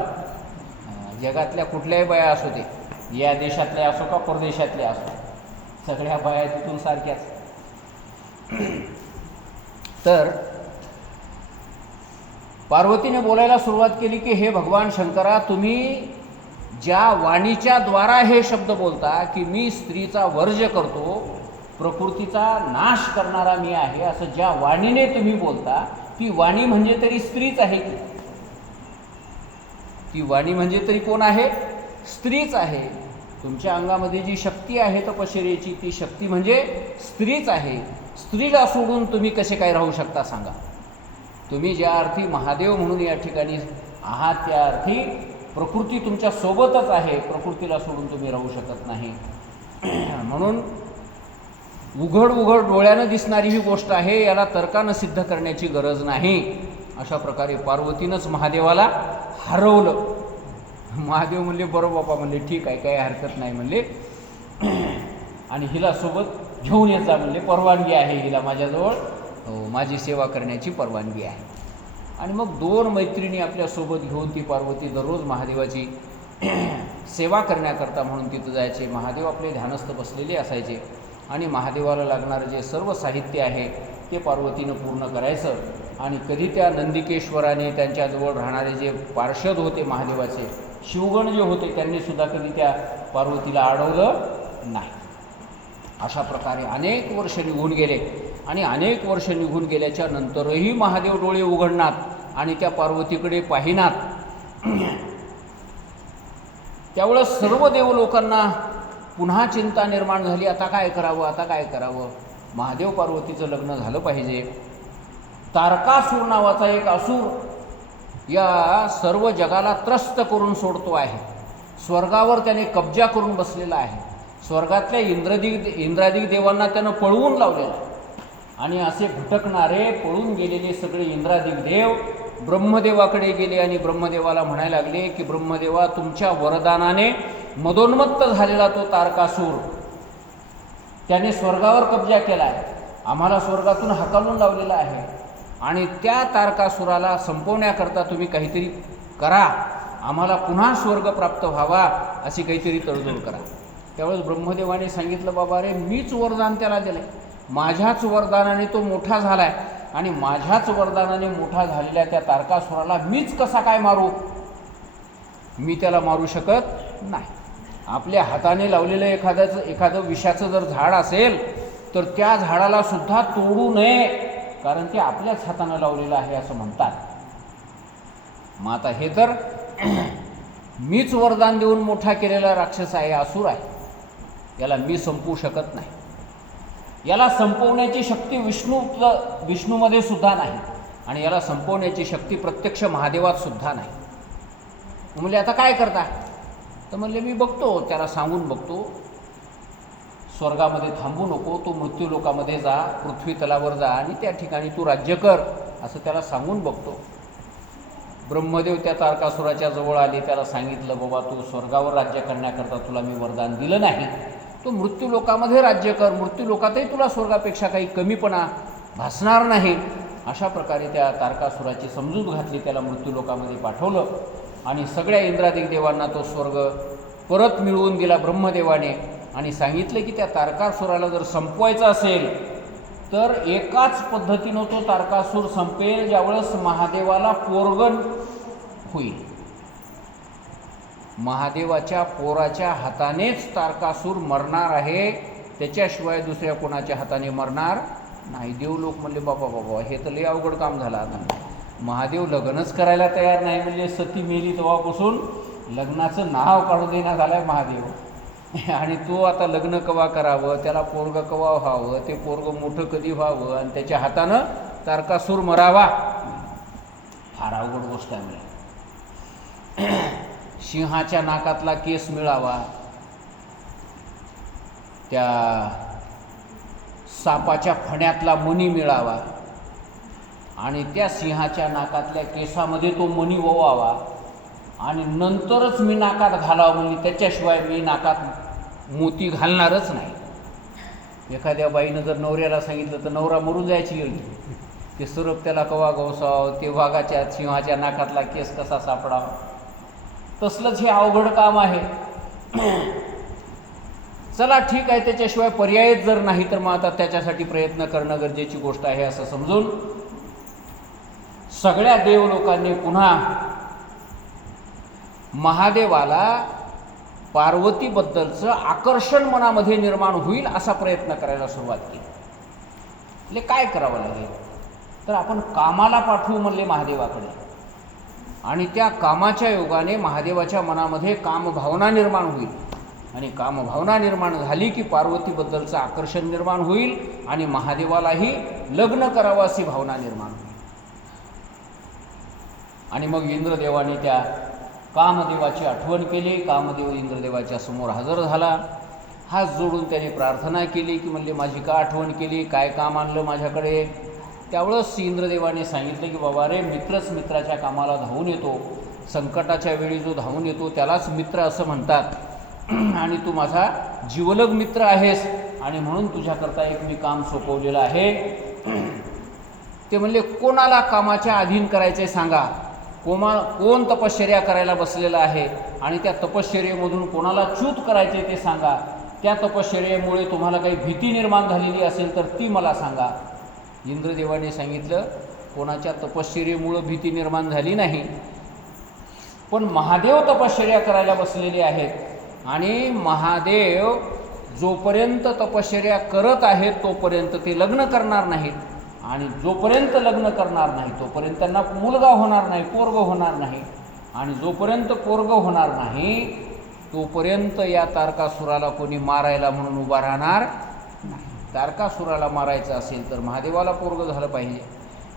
जगातल्या कुठल्याही बाया असू दे, या देशातल्या असो का परदेशातल्या असो, सगळ्या बाया तिथून सारख्याच. तर पार्वतीने बोलायला सुरुवात केली की हे भगवान शंकरा, तुम्ही ज्या वाणीच्या द्वारा हे शब्द बोलता की मी स्त्रीचा वर्ज करतो, प्रकृतीचा नाश करणारा मी आहे, असं ज्या वाणीने तुम्ही बोलता, ती वाणी म्हणजे तरी स्त्रीच आहे की. ती वाणी म्हणजे तरी कोण आहे? स्त्रीच आहे. तुमच्या अंगामध्ये जी शक्ती आहे तपश्चर्येची, ती शक्ती म्हणजे स्त्रीच आहे. स्त्रीला सोडून तुम्ही कसे काय राहू शकता सांगा? तुम्ही ज्या अर्थी महादेव म्हणून या ठिकाणी आहात त्या अर्थी प्रकृती तुमच्या सोबतच आहे, प्रकृतीला सोडून तुम्ही राहू शकत नाही. म्हणून उघड उघड डोळ्यानं दिसणारी ही गोष्ट आहे, याला तर्कानं सिद्ध करण्याची गरज नाही. अशा प्रकारे पार्वतीनंच महादेवाला हरवलं. महादेव म्हणले बरं बाबा, म्हणले ठीक आहे, काही हरकत नाही म्हणले, आणि हिला सोबत घेऊन येत जा म्हणले, परवानगी आहे हिला माझ्याजवळ, माझी सेवा करण्याची परवानगी आहे. आणि मग दोन मैत्रिणी आपल्यासोबत घेऊन ती पार्वती दररोज महादेवाची सेवा करण्याकरता म्हणून तिथं जायचे. महादेव आपले ध्यानस्थ बसलेले असायचे आणि महादेवाला लागणारं जे सर्व साहित्य आहे ते पार्वतीनं पूर्ण करायचं. आणि कधी त्या नंदिकेश्वराने त्यांच्याजवळ राहणारे जे पार्षद होते महादेवाचे, शिवगण जे होते, त्यांनीसुद्धा कधी त्या पार्वतीला अडवलं नाही. अशा प्रकारे अनेक वर्ष निघून गेले आणि अनेक वर्ष निघून गेल्याच्या नंतरही महादेव डोळे उघडणार आणि त्या पार्वतीकडे पाहिनात. त्यावेळेस सर्व देवलोकांना पुन्हा चिंता निर्माण झाली, आता काय करावं, आता काय करावं. महादेव पार्वतीचं लग्न झालं पाहिजे. तारकासूर नावाचा एक असुर या सर्व जगाला त्रस्त करून सोडतो आहे. स्वर्गावर त्याने कब्जा करून बसलेला आहे. स्वर्गातल्या इंद्रादिक देवांना त्यानं पळवून लावलेलं आहे. आणि असे भटकणारे पळून गेलेले सगळे इंद्रादिक देव ब्रह्मदेवाकडे गेले आणि ब्रह्मदेवाला म्हणायला लागले की ब्रह्मदेवा, तुमच्या वरदानाने मदोन्मत्त झालेला तो तारकासूर त्याने स्वर्गावर कब्जा केला आहे, आम्हाला स्वर्गातून हकलून लावलेला आहे, आणि त्या तारकासुराला संपवण्याकरता तुम्ही काहीतरी करा, आम्हाला पुन्हा स्वर्ग प्राप्त व्हावा, अशी काहीतरी तडजोड करा. त्यावेळेस ब्रह्मदेवाने सांगितलं, बाबा रे, मीच वरदान त्याला दिलं आहे, माझ्याच वरदानाने तो मोठा झाला आहे आणि माझ्याच वरदानाने मोठा झालेल्या त्या तारकासुराला मीच कसा काय मारू? मी त्याला मारू शकत नाही. आपल्या हाताने लावलेलं एखादं विषाचं जर झाड असेल तर त्या झाडाला सुद्धा तोडू नये, कारण ते आपल्याच हाताने लावलेलं आहे असं म्हणतात. मग आता हे तर मीच वरदान देऊन मोठा केलेला राक्षस आहे, असुर आहे, याला मी संपवू शकत नाही. याला संपवण्याची शक्ती विष्णूमध्ये सुद्धा नाही आणि याला संपवण्याची शक्ती प्रत्यक्ष महादेवात सुद्धा नाही. म्हणजे आता काय करता? तर म्हणले, मी बघतो, त्याला सांगून बघतो, स्वर्गामध्ये थांबू नको, तू मृत्यूलोकामध्ये जा, पृथ्वी तलावर जा आणि त्या ठिकाणी तू राज्य कर, असं त्याला सांगून बघतो. ब्रह्मदेव त्या तारकासुराच्या जवळ आले, त्याला सांगितलं, बाबा तू स्वर्गावर राज्य करण्याकरता तुला मी वरदान दिलं नाही, तू मृत्यूलोकामध्ये राज्य कर, मृत्यूलोकातही तुला स्वर्गापेक्षा काही कमीपणा भासणार नाही. अशा प्रकारे त्या तारकासुराची समजूत घातली, त्याला मृत्यूलोकामध्ये पाठवलं. आणि सगळ्या इंद्रादिक देवांना तो स्वर्ग परत मिळवून दिला ब्रह्मदेवाने आणि सांगितलं की त्या तारकासुराला जर संपवायचं असेल तर एकाच पद्धतीनं तो तारकासूर संपेल ज्यावेळेस महादेवाला पोरगण होईल. महादेवाच्या पोराच्या हातानेच तारकासूर मरणार आहे, त्याच्याशिवाय दुसऱ्या कोणाच्या हाताने मरणार नाही. देवलोक म्हणले बाबा बाबा हे तर लय अवघड काम झालं. आता महादेव लग्नच करायला तयार नाही म्हणजे सती मेली तेव्हापासून लग्नाचं नाव काढू देण्यात आलं आहे महादेव. आणि तो आता लग्न कवा करावं, त्याला पोरगं कवा व्हावं, ते पोरगं मोठं कधी व्हावं आणि त्याच्या हातानं तारकासूर मरावा, फार अवघड गोष्ट आहे. सिंहाच्या नाकातला केस मिळावा, त्या सापाच्या फण्यातला मणी मिळावा आणि त्या सिंहाच्या नाकातल्या केसामध्ये तो मणी ओवावा आणि नंतरच मी नाकात घालावं म्हणजे त्याच्याशिवाय मी नाकात मोती घालणारच नाही. एखाद्या बाईनं जर नवऱ्याला सांगितलं तर नवरा मरून जायची गेली, ते सुरप त्याला कवा गवसावं, ते वाघाच्या सिंहाच्या नाकातला केस कसा सापडावा, तसलंच हे अवघड काम आहे. चला ठीक आहे, त्याच्याशिवाय पर्यायच जर नाही तर मग आता त्याच्यासाठी प्रयत्न करणं गरजेची गोष्ट आहे असं समजून सगळ्या देवलोकांनी पुन्हा महादेवाला पार्वतीबद्दलचं आकर्षण मनामध्ये निर्माण होईल असा प्रयत्न करायला सुरुवात केली. म्हणजे काय करावं लागेल तर आपण कामाला पाठवू म्हणले महादेवाकडे आणि त्या कामाच्या योगाने महादेवाच्या मनामध्ये कामभावना निर्माण होईल आणि कामभावना निर्माण झाली की पार्वतीबद्दलचं आकर्षण निर्माण होईल आणि महादेवालाही लग्न करावं अशी भावना निर्माण होईल. आणि मग इंद्रदेवाने त्या कामदेवाची आठवण केली. कामदेव इंद्रदेवाच्या समोर हजर झाला, हात जोडून त्याने प्रार्थना केली की म्हणले माझी का आठवण केली, काय काम आणलं माझ्याकडे. त्यावेळेस इंद्रदेवाने सांगितलं की बाबा रे, मित्रच मित्राच्या कामाला धावून येतो, संकटाच्या वेळी जो धावून येतो त्यालाच मित्र असं म्हणतात आणि तू माझा जीवलग मित्र आहेस आणि म्हणून तुझ्याकरता एक मी काम सोपवलेलं आहे. ते म्हणले कोणाला कामाच्या अधीन करायचे सांगा, कोण तपश्चर्या करायला बसलेला आहे आणि त्या तपश्चर्येमधून कोणाला च्यूत करायचे ते सांगा. त्या तपश्चर्येमुळे तुम्हाला काही भीती निर्माण झालेली असेल तर ती मला सांगा. इंद्रदेवाने सांगितलं कोणाच्या तपश्चर्येमुळं भीती निर्माण झाली नाही, पण महादेव तपश्चर्या करायला बसलेले आहेत आणि महादेव जोपर्यंत तपश्चर्या करत आहेत तोपर्यंत ते लग्न करणार नाहीत आणि जोपर्यंत लग्न करणार नाही तोपर्यंत त्यांना मुलगा होणार नाही, पोरगं होणार नाही आणि जोपर्यंत पोरगं होणार नाही तोपर्यंत या तारकासुराला कोणी मारायला म्हणून उभा राहणार नाही. तारकासुराला मारायचं असेल तर महादेवाला पोरगं झालं पाहिजे,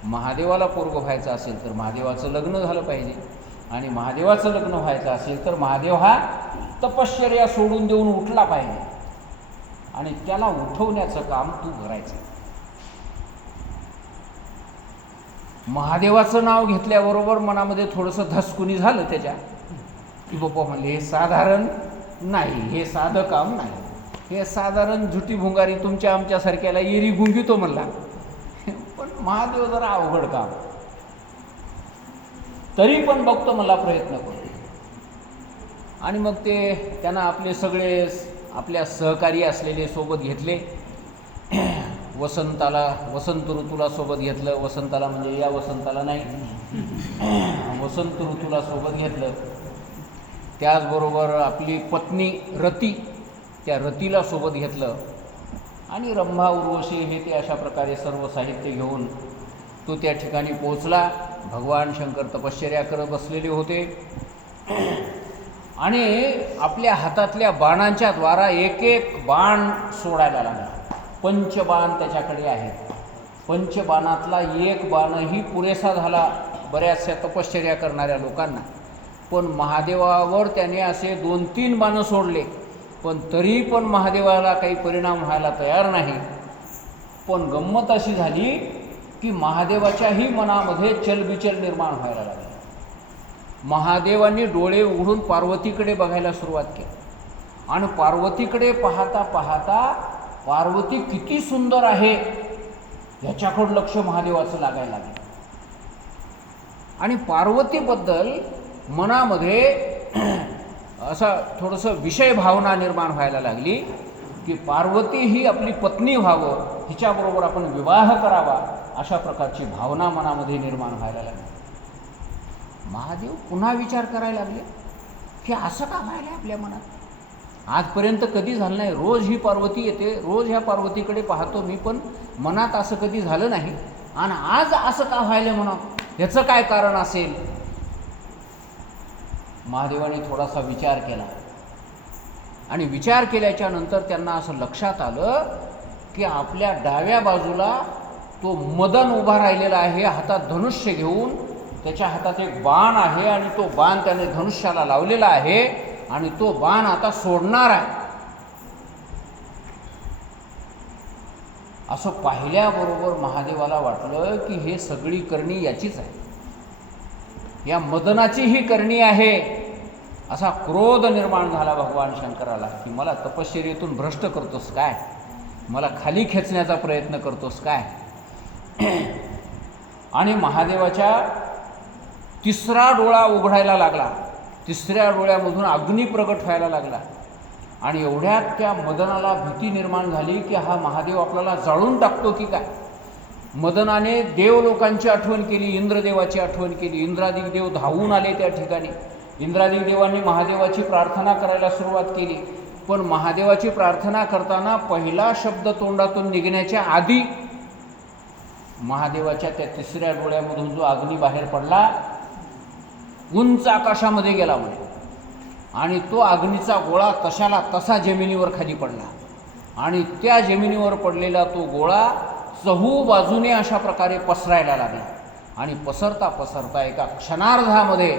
महादेवाला पोरगं व्हायचं असेल तर महादेवाचं लग्न झालं पाहिजे आणि महादेवाचं लग्न व्हायचं असेल तर महादेव हा तपश्चर्या सोडून देऊन उठला पाहिजे आणि त्याला उठवण्याचं काम तू करायचं. महादेवाचं नाव घेतल्याबरोबर मनामध्ये थोडंसं धसकुनी झालं त्याच्या की बाबा म्हणले हे साधारण नाही, हे साधं काम नाही, हे साधारण झुटी भुंगारी तुमच्या आमच्यासारख्याला येरी गुंगितो म्हणला, पण महादेव जरा अवघड काम, तरी पण बघतो मला प्रयत्न करतो. आणि मग ते त्यांना आपले सगळे आपल्या सहकारी असलेले सोबत घेतले. वसंत ऋतूला सोबत घेतलं, वसंताला म्हणजे या वसंताला नाही, वसंत ऋतूला सोबत घेतलं. त्याचबरोबर आपली पत्नी रती, त्या रतीला सोबत घेतलं आणि रंभा उर्वशी हे ते अशा प्रकारे सर्व साहित्य घेऊन तो त्या ठिकाणी पोहोचला. भगवान शंकर तपश्चर्या करत बसलेले होते आणि आपल्या हातातल्या बाणांच्या द्वारा एक एक बाण सोडायला लागला. पंचबाण त्याच्याकडे आहेत, पंचबाणातला एक बाणही पुरेसा झाला बऱ्याचशा तपश्चर्या करणाऱ्या लोकांना, पण महादेवावर त्याने असे 2-3 बाणं सोडले पण तरी पण महादेवाला काही परिणाम व्हायला तयार नाही. पण गंमत अशी झाली की महादेवाच्याही मनामध्ये चलबिचल निर्माण व्हायला लागली. महादेवांनी डोळे उघडून पार्वतीकडे बघायला सुरुवात केली आणि पार्वतीकडे पाहता पाहता पार्वती किती सुंदर आहे ह्याच्याकडं लक्ष महादेवाचं लागायला लागलं आणि पार्वतीबद्दल मनामध्ये असं थोडंसं विषय भावना निर्माण व्हायला लागली की पार्वती ही आपली पत्नी व्हावं, हिच्याबरोबर आपण विवाह करावा, अशा प्रकारची भावना मनामध्ये निर्माण व्हायला लागली. महादेव पुन्हा विचार करायला लागले की असं का व्हायला आपल्या मनात. आजपर्यंत कधी झालं नाही. रोज ही पार्वती येते, रोज ह्या पार्वतीकडे पाहतो मी, पण मनात असं कधी झालं नाही. आणि आज असं का व्हायलं म्हणा, ह्याचं काय कारण असेल. महादेवाने थोडासा विचार केला आणि विचार केल्याच्या नंतर त्यांना असं लक्षात आलं की आपल्या डाव्या बाजूला तो मदन उभा राहिलेला आहे, हातात धनुष्य घेऊन. त्याच्या हातात एक बाण आहे आणि तो बाण त्याने धनुष्याला लावलेला आहे आणि तो बाण आता सोडणार आहे. असं पाहिल्याबरोबर महादेवाला वाटलं की हे सगळी करणी याचीच आहे, या मदनाची ही करणी आहे. असा क्रोध निर्माण झाला भगवान शंकराला की मला तपश्चर्येतून भ्रष्ट करतोस काय, मला खाली खेचण्याचा प्रयत्न करतोस काय. आणि महादेवाच्या तिसरा डोळा उघडायला लागला, तिसऱ्या डोळ्यामधून अग्नी प्रगट व्हायला लागला. आणि एवढ्यात त्या मदनाला भीती निर्माण झाली की हा महादेव आपल्याला जाळून टाकतो की काय. मदनाने देवलोकांची आठवण केली, इंद्रदेवाची आठवण केली. इंद्रादिक देव धावून आले त्या ठिकाणी. इंद्रादिक देवांनी महादेवाची प्रार्थना करायला सुरुवात केली. पण महादेवाची प्रार्थना करताना पहिला शब्द तोंडातून निघण्याच्या आधी महादेवाच्या त्या तिसऱ्या डोळ्यामधून जो अग्नी बाहेर पडला, उंच आकाशामध्ये गेला म्हणे. आणि तो अग्नीचा गोळा तशाला तसा जमिनीवर खाली पडला. आणि त्या जमिनीवर पडलेला तो गोळा चहू बाजूने अशा प्रकारे पसरायला लागला. आणि पसरता पसरता एका क्षणार्धामध्ये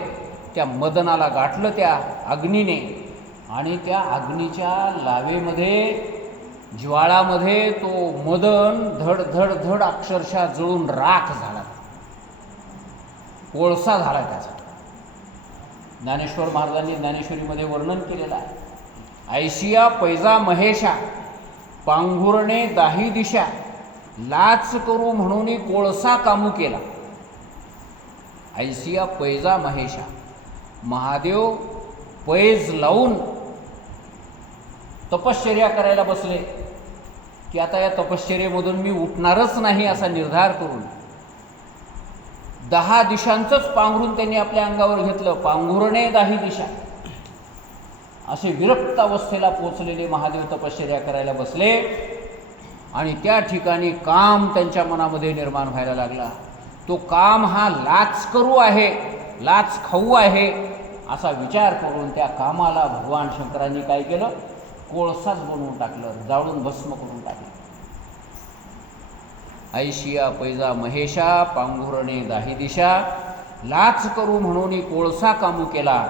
त्या मदनाला गाठलं त्या अग्नीने. आणि त्या अग्नीच्या लावेमध्ये, ज्वाळामध्ये तो मदन धड धड धड अक्षरशः जळून राख झाला, कोळसा झाला त्याचा. ज्ञानेश्वर महाराजांनी ज्ञानेश्वरीमध्ये वर्णन केलेलं आहे. ऐशिया पैजा महेशा, पांघुरणे दाही दिशा, लाच करू म्हणून कोळसा कामू केला. ऐशिया पैजा महेशा, महादेव पैज लावून तपश्चर्या करायला बसले की आता या तपश्चर्येमधून मी उठणारच नाही असा निर्धार करून 10 दिशांचंच पांघरून त्यांनी आपल्या अंगावर घेतलं. पांघुरणे दाही दिशा, असे विरक्त अवस्थेला पोचलेले महादेव तपश्चर्या करायला बसले. आणि त्या ठिकाणी काम त्यांच्या मनामध्ये निर्माण व्हायला लागला. तो काम हा लाचकरू आहे, लाच खाऊ आहे असा विचार करून त्या कामाला भगवान शंकरांनी काय केलं, कोळसाच बनवून टाकलं, जाळून भस्म करून टाकलं. ऐशिया पैजा महेशा, पांघुरणे दाही दिशा, लाच करू म्हणून कोळसा कामू केला.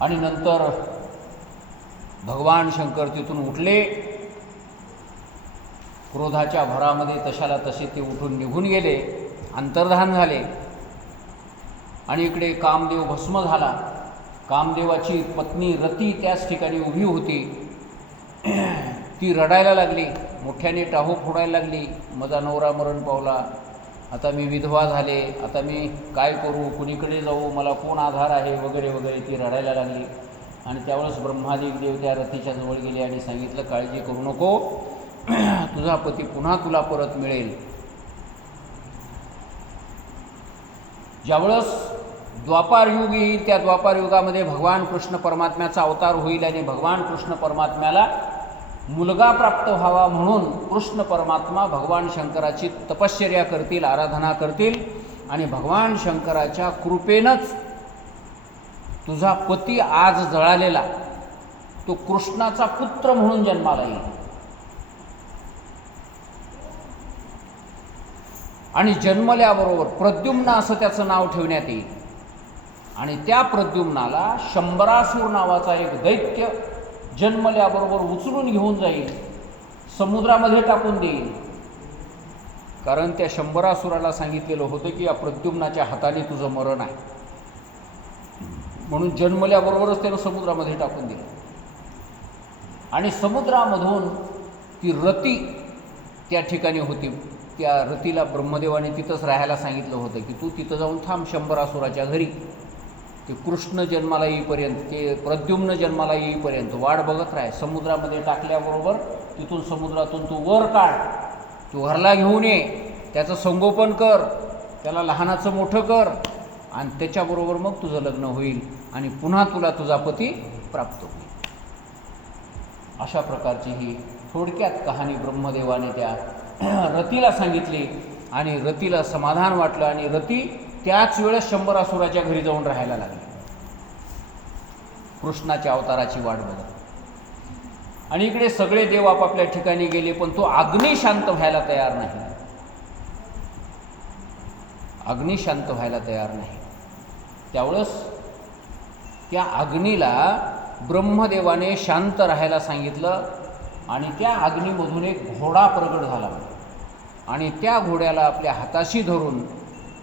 आणि नंतर भगवान शंकर तिथून उठले. क्रोधाच्या भरामध्ये तशाला तसे ते उठून निघून गेले, अंतर्धान झाले. आणि इकडे कामदेव भस्म झाला. कामदेवाची पत्नी रती त्याच ठिकाणी उभी होती. ती रडायला लागली, मोठ्याने टाहो फोडायला लागली. माझा नवरा मरण पावला, आता मी विधवा झाले, आता मी काय करू, कुणीकडे जाऊ, मला कोण आधार आहे, वगैरे वगैरे ती रडायला लागली. आणि त्यावेळेस ब्रह्मादिक देव त्या रथीच्या जवळ गेले आणि सांगितलं, काळजी करू नको, तुझा पती पुन्हा तुला परत मिळेल. ज्यावेळेस द्वापार युग येईल, त्या द्वापार युगामध्ये भगवान कृष्ण परमात्म्याचा अवतार होईल आणि भगवान कृष्ण परमात्म्याला मुलगा प्राप्त व्हावा म्हणून कृष्ण परमात्मा भगवान शंकराची तपश्चर्या करतील, आराधना करतील. आणि भगवान शंकराच्या कृपेनंच तुझा पती आज जळालेला तो कृष्णाचा पुत्र म्हणून जन्माला येईल. आणि जन्मल्याबरोबर प्रद्युम्न असं त्याचं नाव ठेवण्यात येईल. आणि त्या प्रद्युम्नाला शंबरासूर नावाचा एक दैत्य जन्मल्याबरोबर उचलून घेऊन जाईल, समुद्रामध्ये टाकून देईल. कारण त्या शंबरासुराला सांगितलेलं होतं की या प्रद्युम्नाच्या हाताने तुझं मरण आहे, म्हणून जन्मल्याबरोबरच त्यानं समुद्रामध्ये टाकून दिलं. आणि समुद्रामधून ती रती त्या ठिकाणी होती, त्या रतीला ब्रह्मदेवाने तिथंच राहायला सांगितलं होतं की तू तिथं जाऊन थांब शंभरासुराच्या घरी, ते कृष्ण जन्माला येईपर्यंत, ते प्रद्युम्न जन्माला येईपर्यंत वाट बघत राह. समुद्रामध्ये टाकल्याबरोबर तिथून समुद्रातून तू वर काढ, तू घरला घेऊन ये, त्याचं संगोपन कर, त्याला लहानाचं मोठं कर आणि त्याच्याबरोबर मग तुझं लग्न होईल आणि पुन्हा तुला तुझा पती प्राप्त होईल. अशा प्रकारची ही थोडक्यात कहाणी ब्रह्मदेवाने त्या रतीला सांगितली आणि रतीला समाधान वाटलं आणि रती त्याच वेळेस शंभरासुराच्या घरी जाऊन राहायला लागली कृष्णाच्या अवताराची वाट बघत. आणि इकडे सगळे देव आपापल्या ठिकाणी गेले, पण तो अग्नी शांत व्हायला तयार नाही. अग्नी शांत व्हायला तयार नाही. त्यावेळेस त्या अग्नीला ब्रह्मदेवाने शांत राहायला सांगितलं आणि त्या अग्नीमधून एक घोडा प्रगट झाला आणि त्या घोड्याला आपल्या हाताशी धरून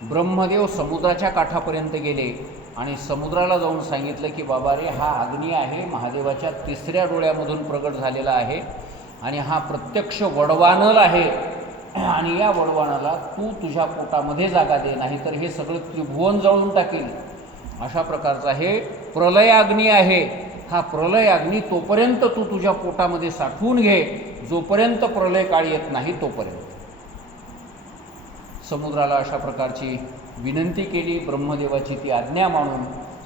ब्रह्मदेव समुद्राच्या काठापर्यंत गेले आणि समुद्राला जाऊन सांगितलं की बाबा रे, हा अग्नी आहे, महादेवाच्या तिसऱ्या डोळ्यामधून प्रगट झालेला आहे आणि हा प्रत्यक्ष वडवानल आहे आणि या वडवानाला तू तुझ्या पोटामध्ये जागा दे, नाहीतर हे सगळं त्रिभुवन जळून टाकेल. अशा प्रकारचा हे प्रलयाग्नी आहे. हा प्रलयाग्नी तोपर्यंत तू तुझ्या पोटामध्ये साठवून घे, जोपर्यंत प्रलय काळ येत नाही तोपर्यंत. समुद्राला अशा प्रकारची विनंती केली. ब्रह्मदेवाची ती आज्ञा मानून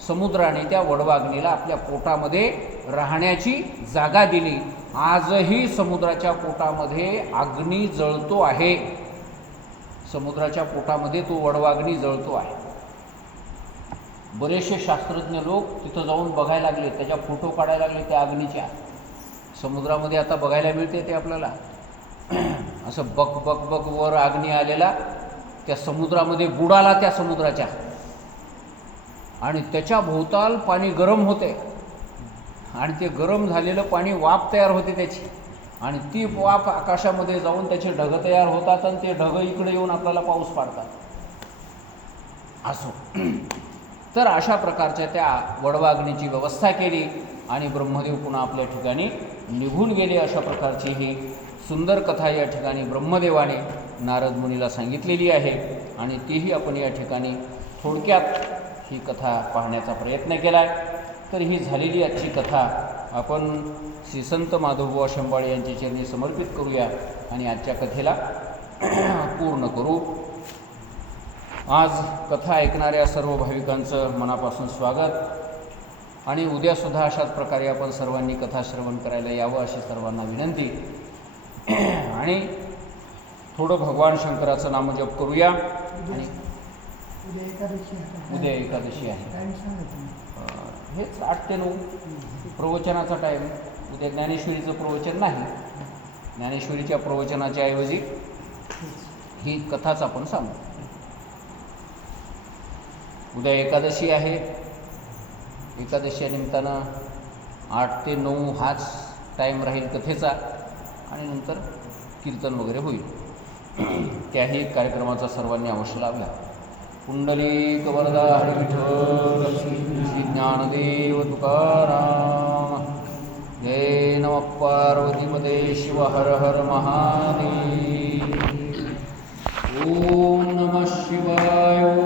समुद्राने त्या वडवाग्नीला आपल्या पोटामध्ये राहण्याची जागा दिली. आजही समुद्राच्या पोटामध्ये अग्नी जळतो आहे. समुद्राच्या पोटामध्ये तो वडवाग्नी जळतो आहे. बरेचसे शास्त्रज्ञ लोक तिथं जाऊन बघायला लागले, त्याच्या फोटो काढायला लागले त्या अग्नीच्या. समुद्रामध्ये आता बघायला मिळते ते आपल्याला, असं बक बक बक वर अग्नी आलेला त्या समुद्रामध्ये बुडाला, त्या समुद्राच्या, आणि त्याच्या भोवताल पाणी गरम होते आणि ते गरम झालेलं पाणी वाफ तयार होते त्याची, आणि ती वाफ आकाशामध्ये जाऊन त्याचे ढग तयार होतात आणि ते ढग इकडे येऊन आपल्याला पाऊस पाडतात. असो, तर अशा प्रकारच्या त्या वडवाग्नीची व्यवस्था केली आणि ब्रह्मदेव पुन्हा आपल्या ठिकाणी निघून गेले. अशा प्रकारची ही सुंदर कथा या ठिकाणी ब्रह्मदेवाने नारद मुनीला सांगितलेली आहे आणि तीही आपण या ठिकाणी थोडक्यात ही कथा पाहण्याचा प्रयत्न केला आहे. तर ही झालेली आजची कथा आपण श्री संत माधवबुवा शेंबाळे यांच्या चरणी समर्पित करूया आणि आजच्या कथेला पूर्ण करू. आज कथा ऐकणाऱ्या सर्व भाविकांचं मनापासून स्वागत आणि उद्यासुद्धा अशाच प्रकारे आपण सर्वांनी कथा श्रवण करायला यावं अशी सर्वांना विनंती. आणि थोडं भगवान शंकराचं नामजप करूया. आणि उद्या एकादशी आहे, हेच 8 ते 9 प्रवचनाचा टाईम. उद्या ज्ञानेश्वरीचं प्रवचन नाही, ज्ञानेश्वरीच्या प्रवचनाच्या ऐवजी ही कथाच आपण सांगू. उद्या एकादशी आहे. एकादशी निमित्तानं 8 ते 9 हाच टाईम राहील कथेचा आणि नंतर कीर्तन वगैरे होईल. त्याही कार्यक्रमाचा सर्वांनी अवश्य लाभ घ्या. पुंडलिक वरदा हरी विठ्ठल श्री ज्ञानदेव तुकाराम. जय नमः पार्वतीपते शिव हर हर महादेव. ओम नमः शिवाय.